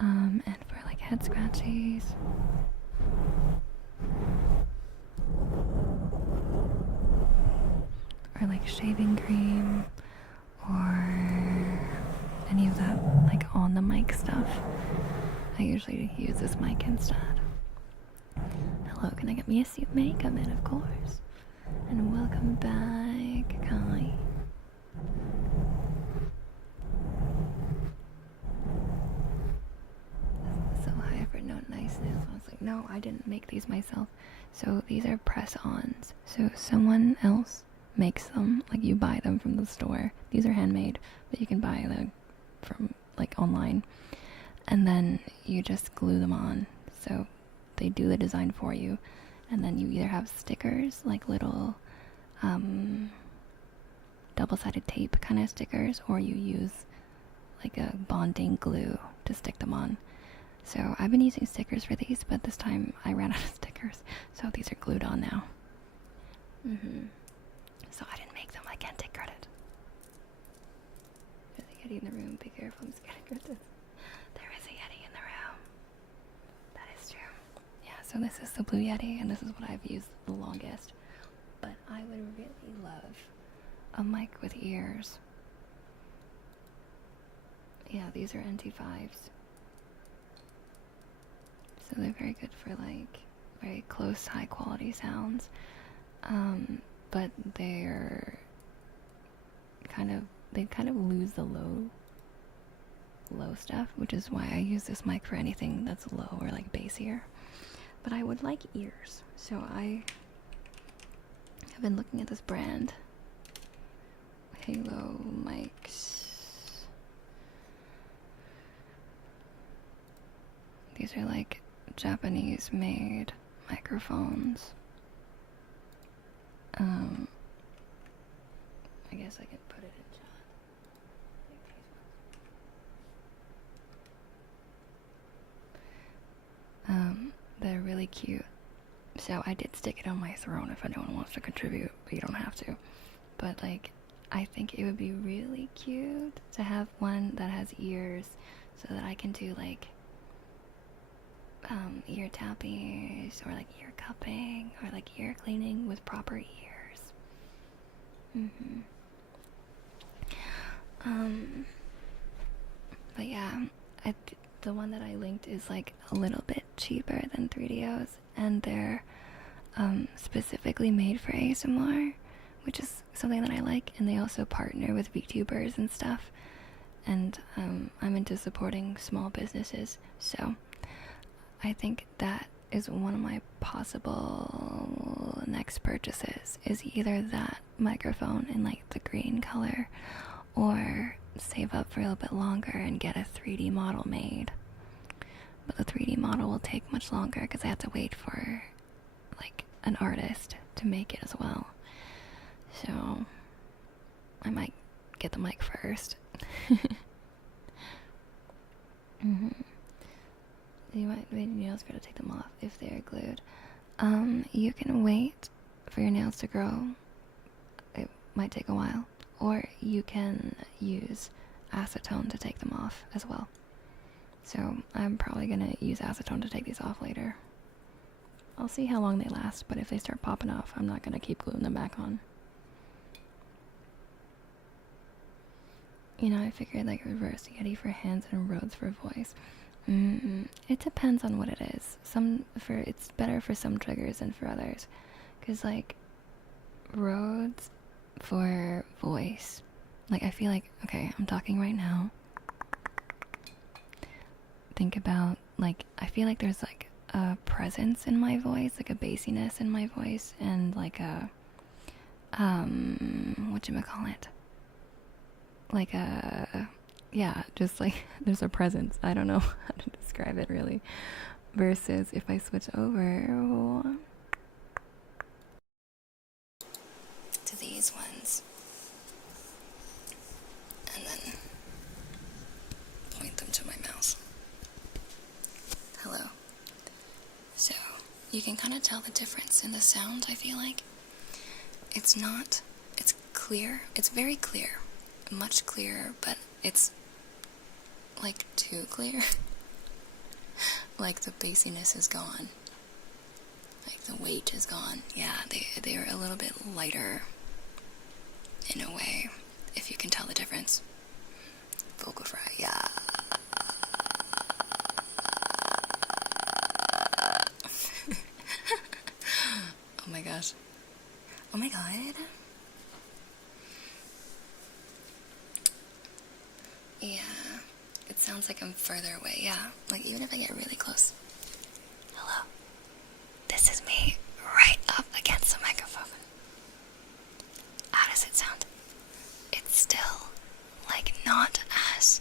And for like head scratchies. Or like shaving cream. Or any of that like on the mic stuff. I usually use this mic instead. Hello, can I get me a suit makeup in, of course? And welcome back, Kai. So high for no nice nails. I was like, no, I didn't make these myself. So these are press-ons. So someone else makes them, like you buy them from the store. These are handmade, but you can buy them from like online. And then you just glue them on. So they do the design for you. And then you either have stickers, like little double-sided tape kind of stickers, or you use like a bonding glue to stick them on. So I've been using stickers for these, but this time I ran out of stickers, so these are glued on now. So I didn't make them, I can't take credit. There's a Yeti in the room, be careful, I'm scared of this. There is a Yeti in the room. That is true. Yeah, so this is the Blue Yeti, and this is what I've used the longest. But I would really love a mic with ears. Yeah, these are NT5s. So they're very good for like very close, high quality sounds. But they kind of lose the low stuff, which is why I use this mic for anything that's low or like bassier. But I would like ears, so I have been looking at this brand, Halo mics. These are like Japanese made microphones. I guess I can put it in chat. They're really cute. So I did stick it on my throne if anyone wants to contribute, but you don't have to. But like, I think it would be really cute to have one that has ears so that I can do like ear tappies or like ear cupping or like ear cleaning with proper ears. But yeah, the one that I linked is like a little bit cheaper than 3DOs, and they're specifically made for ASMR, which is something that I like, and they also partner with VTubers and stuff, and I'm into supporting small businesses, so I think that is one of my possible next purchases, is either that microphone in like the green color, or save up for a little bit longer and get a 3D model made. But the 3D model will take much longer because I have to wait for like an artist to make it as well. So I might get the mic first. You might wait your nails grow to take them off if they are glued. You can wait for your nails to grow. It might take a while. Or you can use acetone to take them off as well. So I'm probably gonna use acetone to take these off later. I'll see how long they last, but if they start popping off, I'm not gonna keep gluing them back on. You know, I figured like reverse Yeti for hands and Rhodes for voice. It depends on what it is. It's better for some triggers than for others. Cause like Rhodes for voice, like I feel like, okay, I'm talking right now. Think about like, I feel like there's like a presence in my voice, like a bassiness in my voice, and like a whatchamacallit, like a, yeah, just like there's a presence. I don't know how to describe it really. Versus if I switch over to these ones, and then point them to my mouth. Hello. So you can kind of tell the difference in the sound. I feel like it's clear. It's very clear. Much clearer, but it's like too clear. Like the bassiness is gone. Like the weight is gone. Yeah, they're a little bit lighter in a way, if you can tell the difference. Vocal fry, yeah. Oh my gosh. Oh my god. Yeah, it sounds like I'm further away. Yeah, like even if I get really close. Hello. This is me right up against the microphone. How does it sound? It's still like not as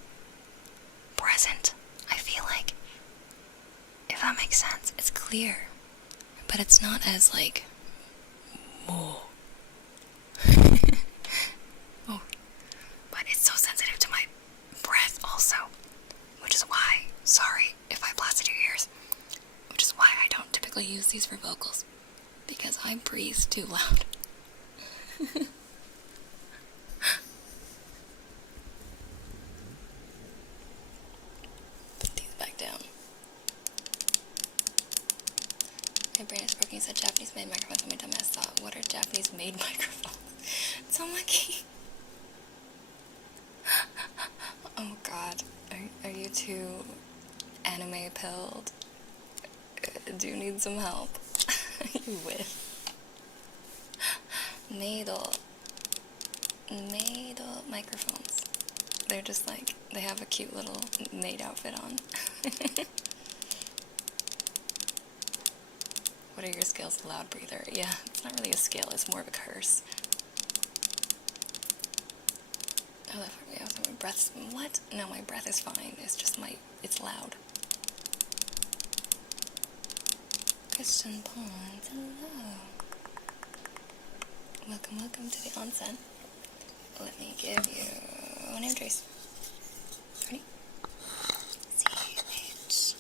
present. I feel like, if that makes sense, it's clear, but it's not as like oh. Oh, but it's so sensitive to my breath also, which is why, sorry if I blasted your ears, which is why I don't typically use these for vocals, because I breathe too loud. Put these back down. My brain is broken. You said Japanese-made microphones, and my dumbass thought, what are Japanese-made microphones? So lucky. Oh god, are you too anime-pilled? Do you need some help? You wish. Needle microphones. They're just like, they have a cute little maid outfit on. What are your skills? Loud breather. Yeah, it's not really a skill, it's more of a curse. Oh, my breath's, what? No, my breath is fine. It's just it's loud. Christian Pond, hello. Welcome to the onsen. Let me give you a name trace. Ready? CHRISTIANEPONS_2004.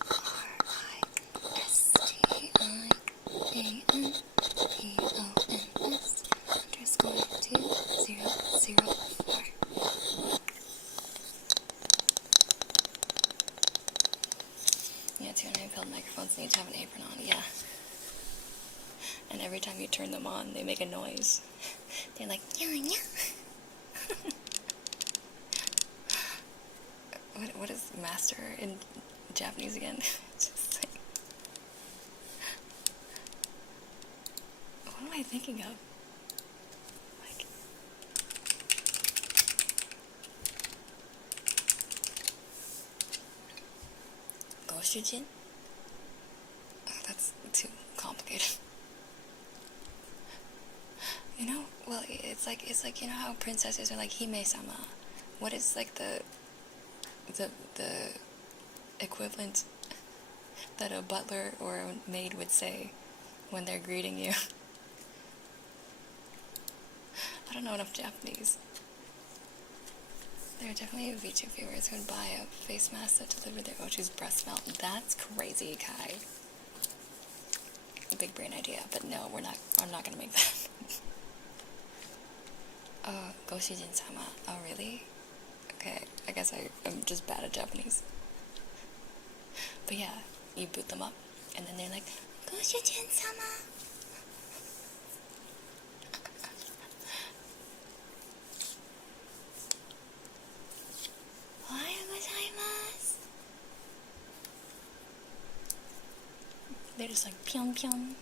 Yeah, 2-9-pilled microphones need to have an apron on, yeah. And every time you turn them on, they make a noise. They're like, nya nya. What is master in Japanese again? Just like, what am I thinking of? Like, Goshujin? Oh, that's too complicated. You know, well, it's like you know how princesses are like Hime-sama. What is like the equivalent that a butler or a maid would say when they're greeting you? I don't know enough Japanese. There are definitely VTubers who would buy a face mask that delivered their Ochi's breast milk. That's crazy, Kai. Big brain idea, but no, I'm not gonna make that. Goshijin-sama. Oh, really? Okay, I guess I'm just bad at Japanese. But yeah, you boot them up, and then they're like, Goshijin-sama! They're just like, pyong pyong.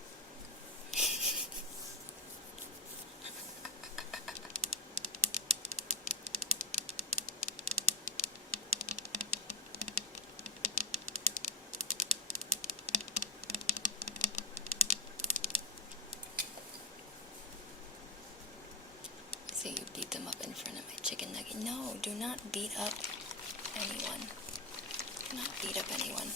So you beat them up in front of my chicken nugget. No, do not beat up anyone. Do not beat up anyone.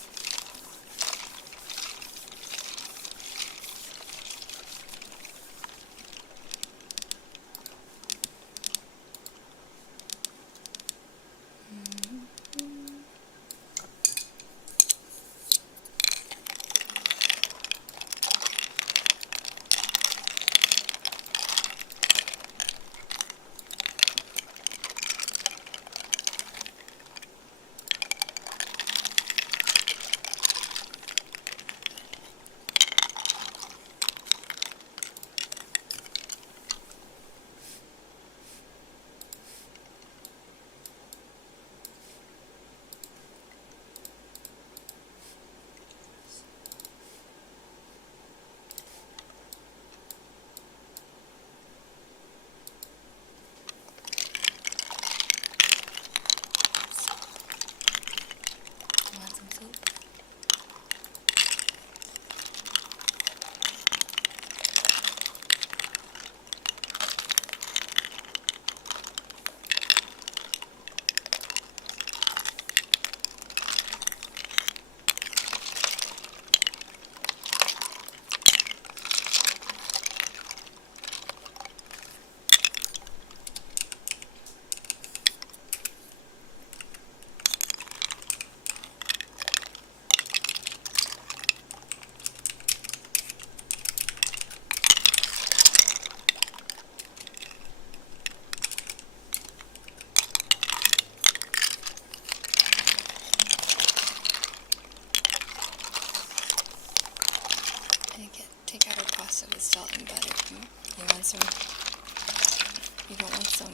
You don't want some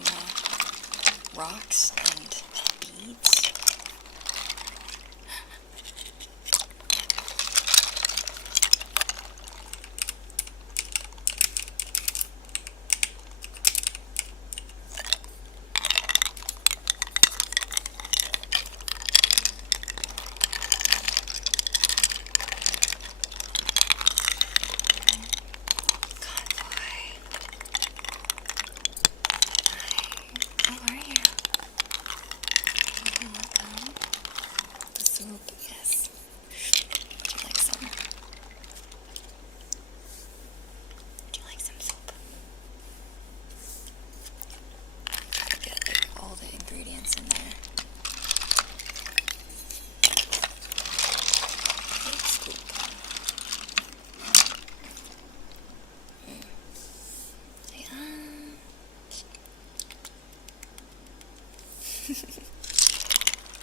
rocks and beads?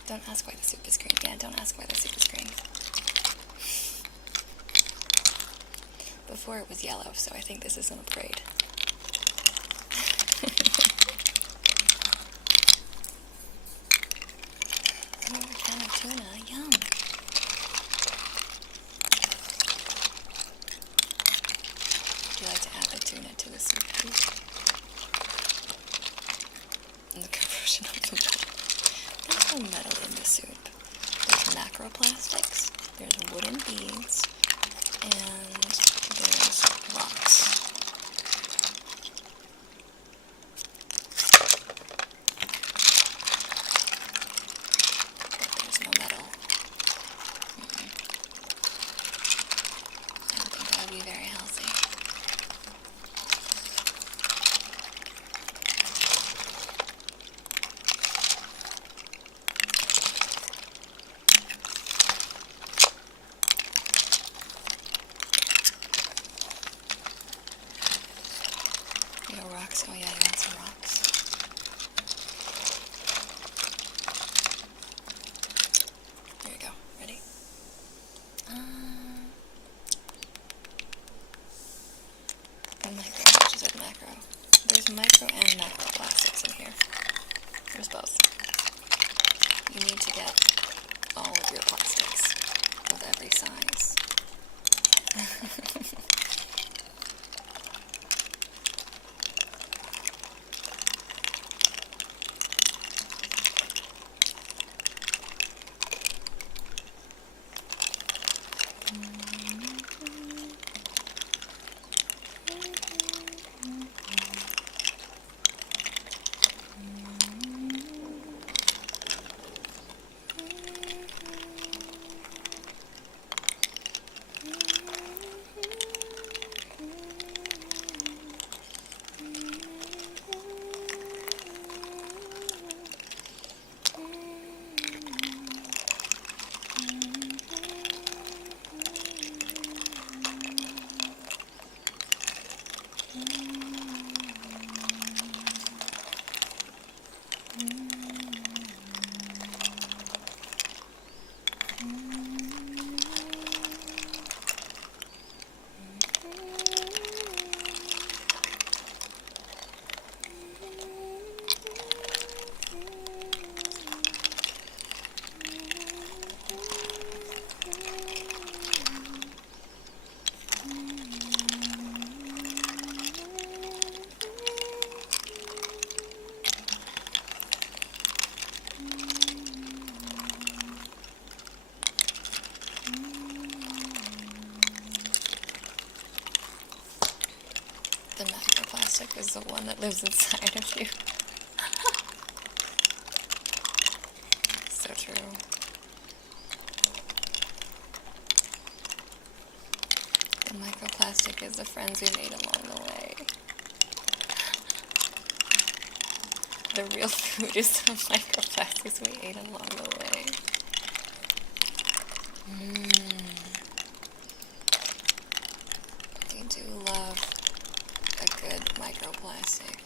Don't ask why the soup is green. Yeah, don't ask why the soup is green. Before it was yellow, so I think this is an upgrade. Another can of tuna, yum! Would you like to add the tuna to the soup, please? And the corrosion of the metal. There's no metal in the soup. There's macroplastics, there's wooden beads, and there's rocks. But there's no metal. I don't think that would be very healthy. Rocks. Oh yeah, you want some rocks? There you go. Ready? Micro. She said macro. There's micro and macro plastics in here. There's both. You need to get all of your plastics of every size. The macroplastic is the one that lives inside of you. So true. The microplastic is the friends we made along the way. The real food is the microplastics we ate along the way. I do love a good microplastic.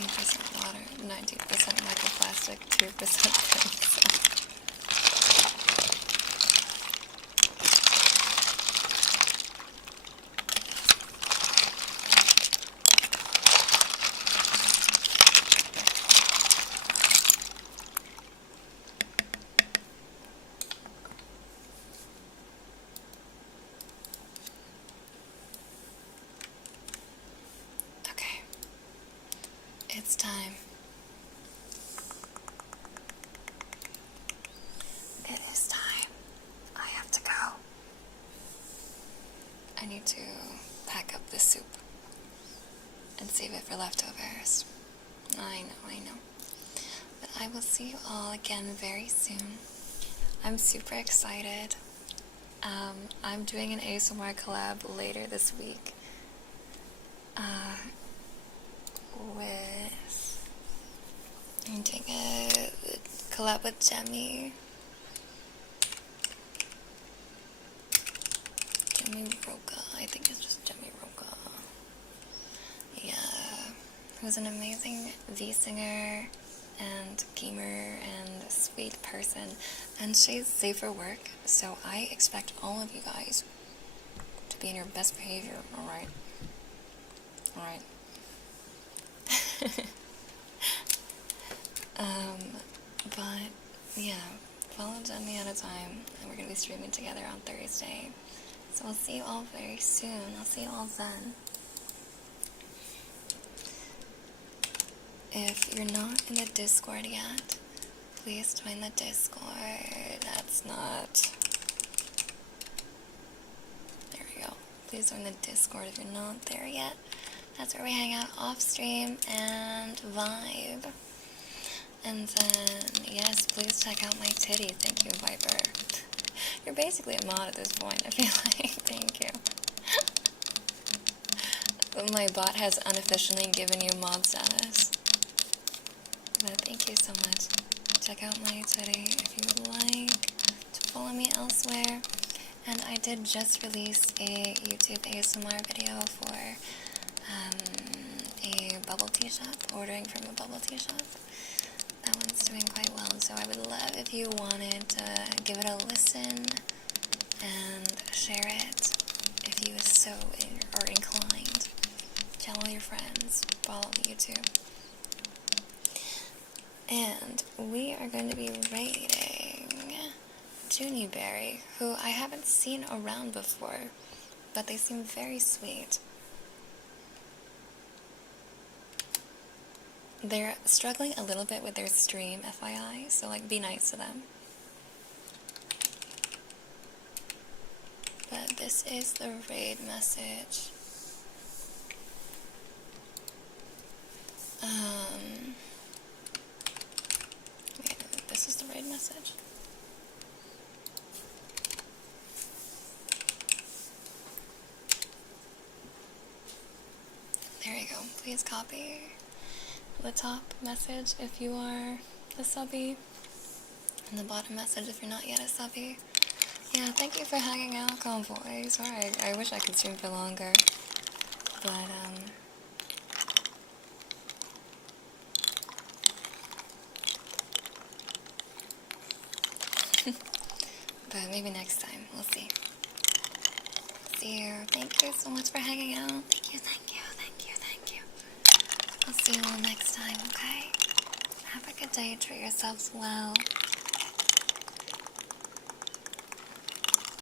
98% water, 19% microplastic, 2% things. Okay. It's time. It is time. I have to go. I need to pack up this soup and save it for leftovers. I know. But I will see you all again very soon. I'm super excited. I'm doing an ASMR collab later this week. I'm doing a collab with Jemmy Roca. I think it's just Jemmy Roca. Yeah, who's an amazing V-singer and gamer and sweet person, and she's safe for work, so I expect all of you guys to be in your best behavior, alright? Alright. But yeah, follow Jenny at a time, and we're gonna be streaming together on Thursday. So I'll see you all very soon. I'll see you all then. If you're not in the Discord yet, please join the Discord. That's not... There we go. Please join the Discord if you're not there yet. That's where we hang out off stream and vibe. And then, yes, please check out my titties. Thank you, Viper. You're basically a mod at this point, I feel like. Thank you. My bot has unofficially given you mod status. But thank you so much. Check out my titty if you would like to follow me elsewhere. And I did just release a YouTube ASMR video for a bubble tea shop, ordering from a bubble tea shop. That one's doing quite well, so I would love if you wanted to give it a listen and share it if you so are inclined. Tell all your friends, follow the YouTube. And we are going to be rating Junieberry, who I haven't seen around before, but they seem very sweet. They're struggling a little bit with their stream, FYI, so like be nice to them. But this is the raid message. Yeah, this is the raid message. There you go. Please copy the top message if you are a subby, and the bottom message if you're not yet a subby. Yeah, thank you for hanging out, Convoy. Sorry, I wish I could stream for longer, but but maybe next time, we'll see. See you. Thank you so much for hanging out. Thank you. I'll see you all next time, okay? Have a good day, treat yourselves well.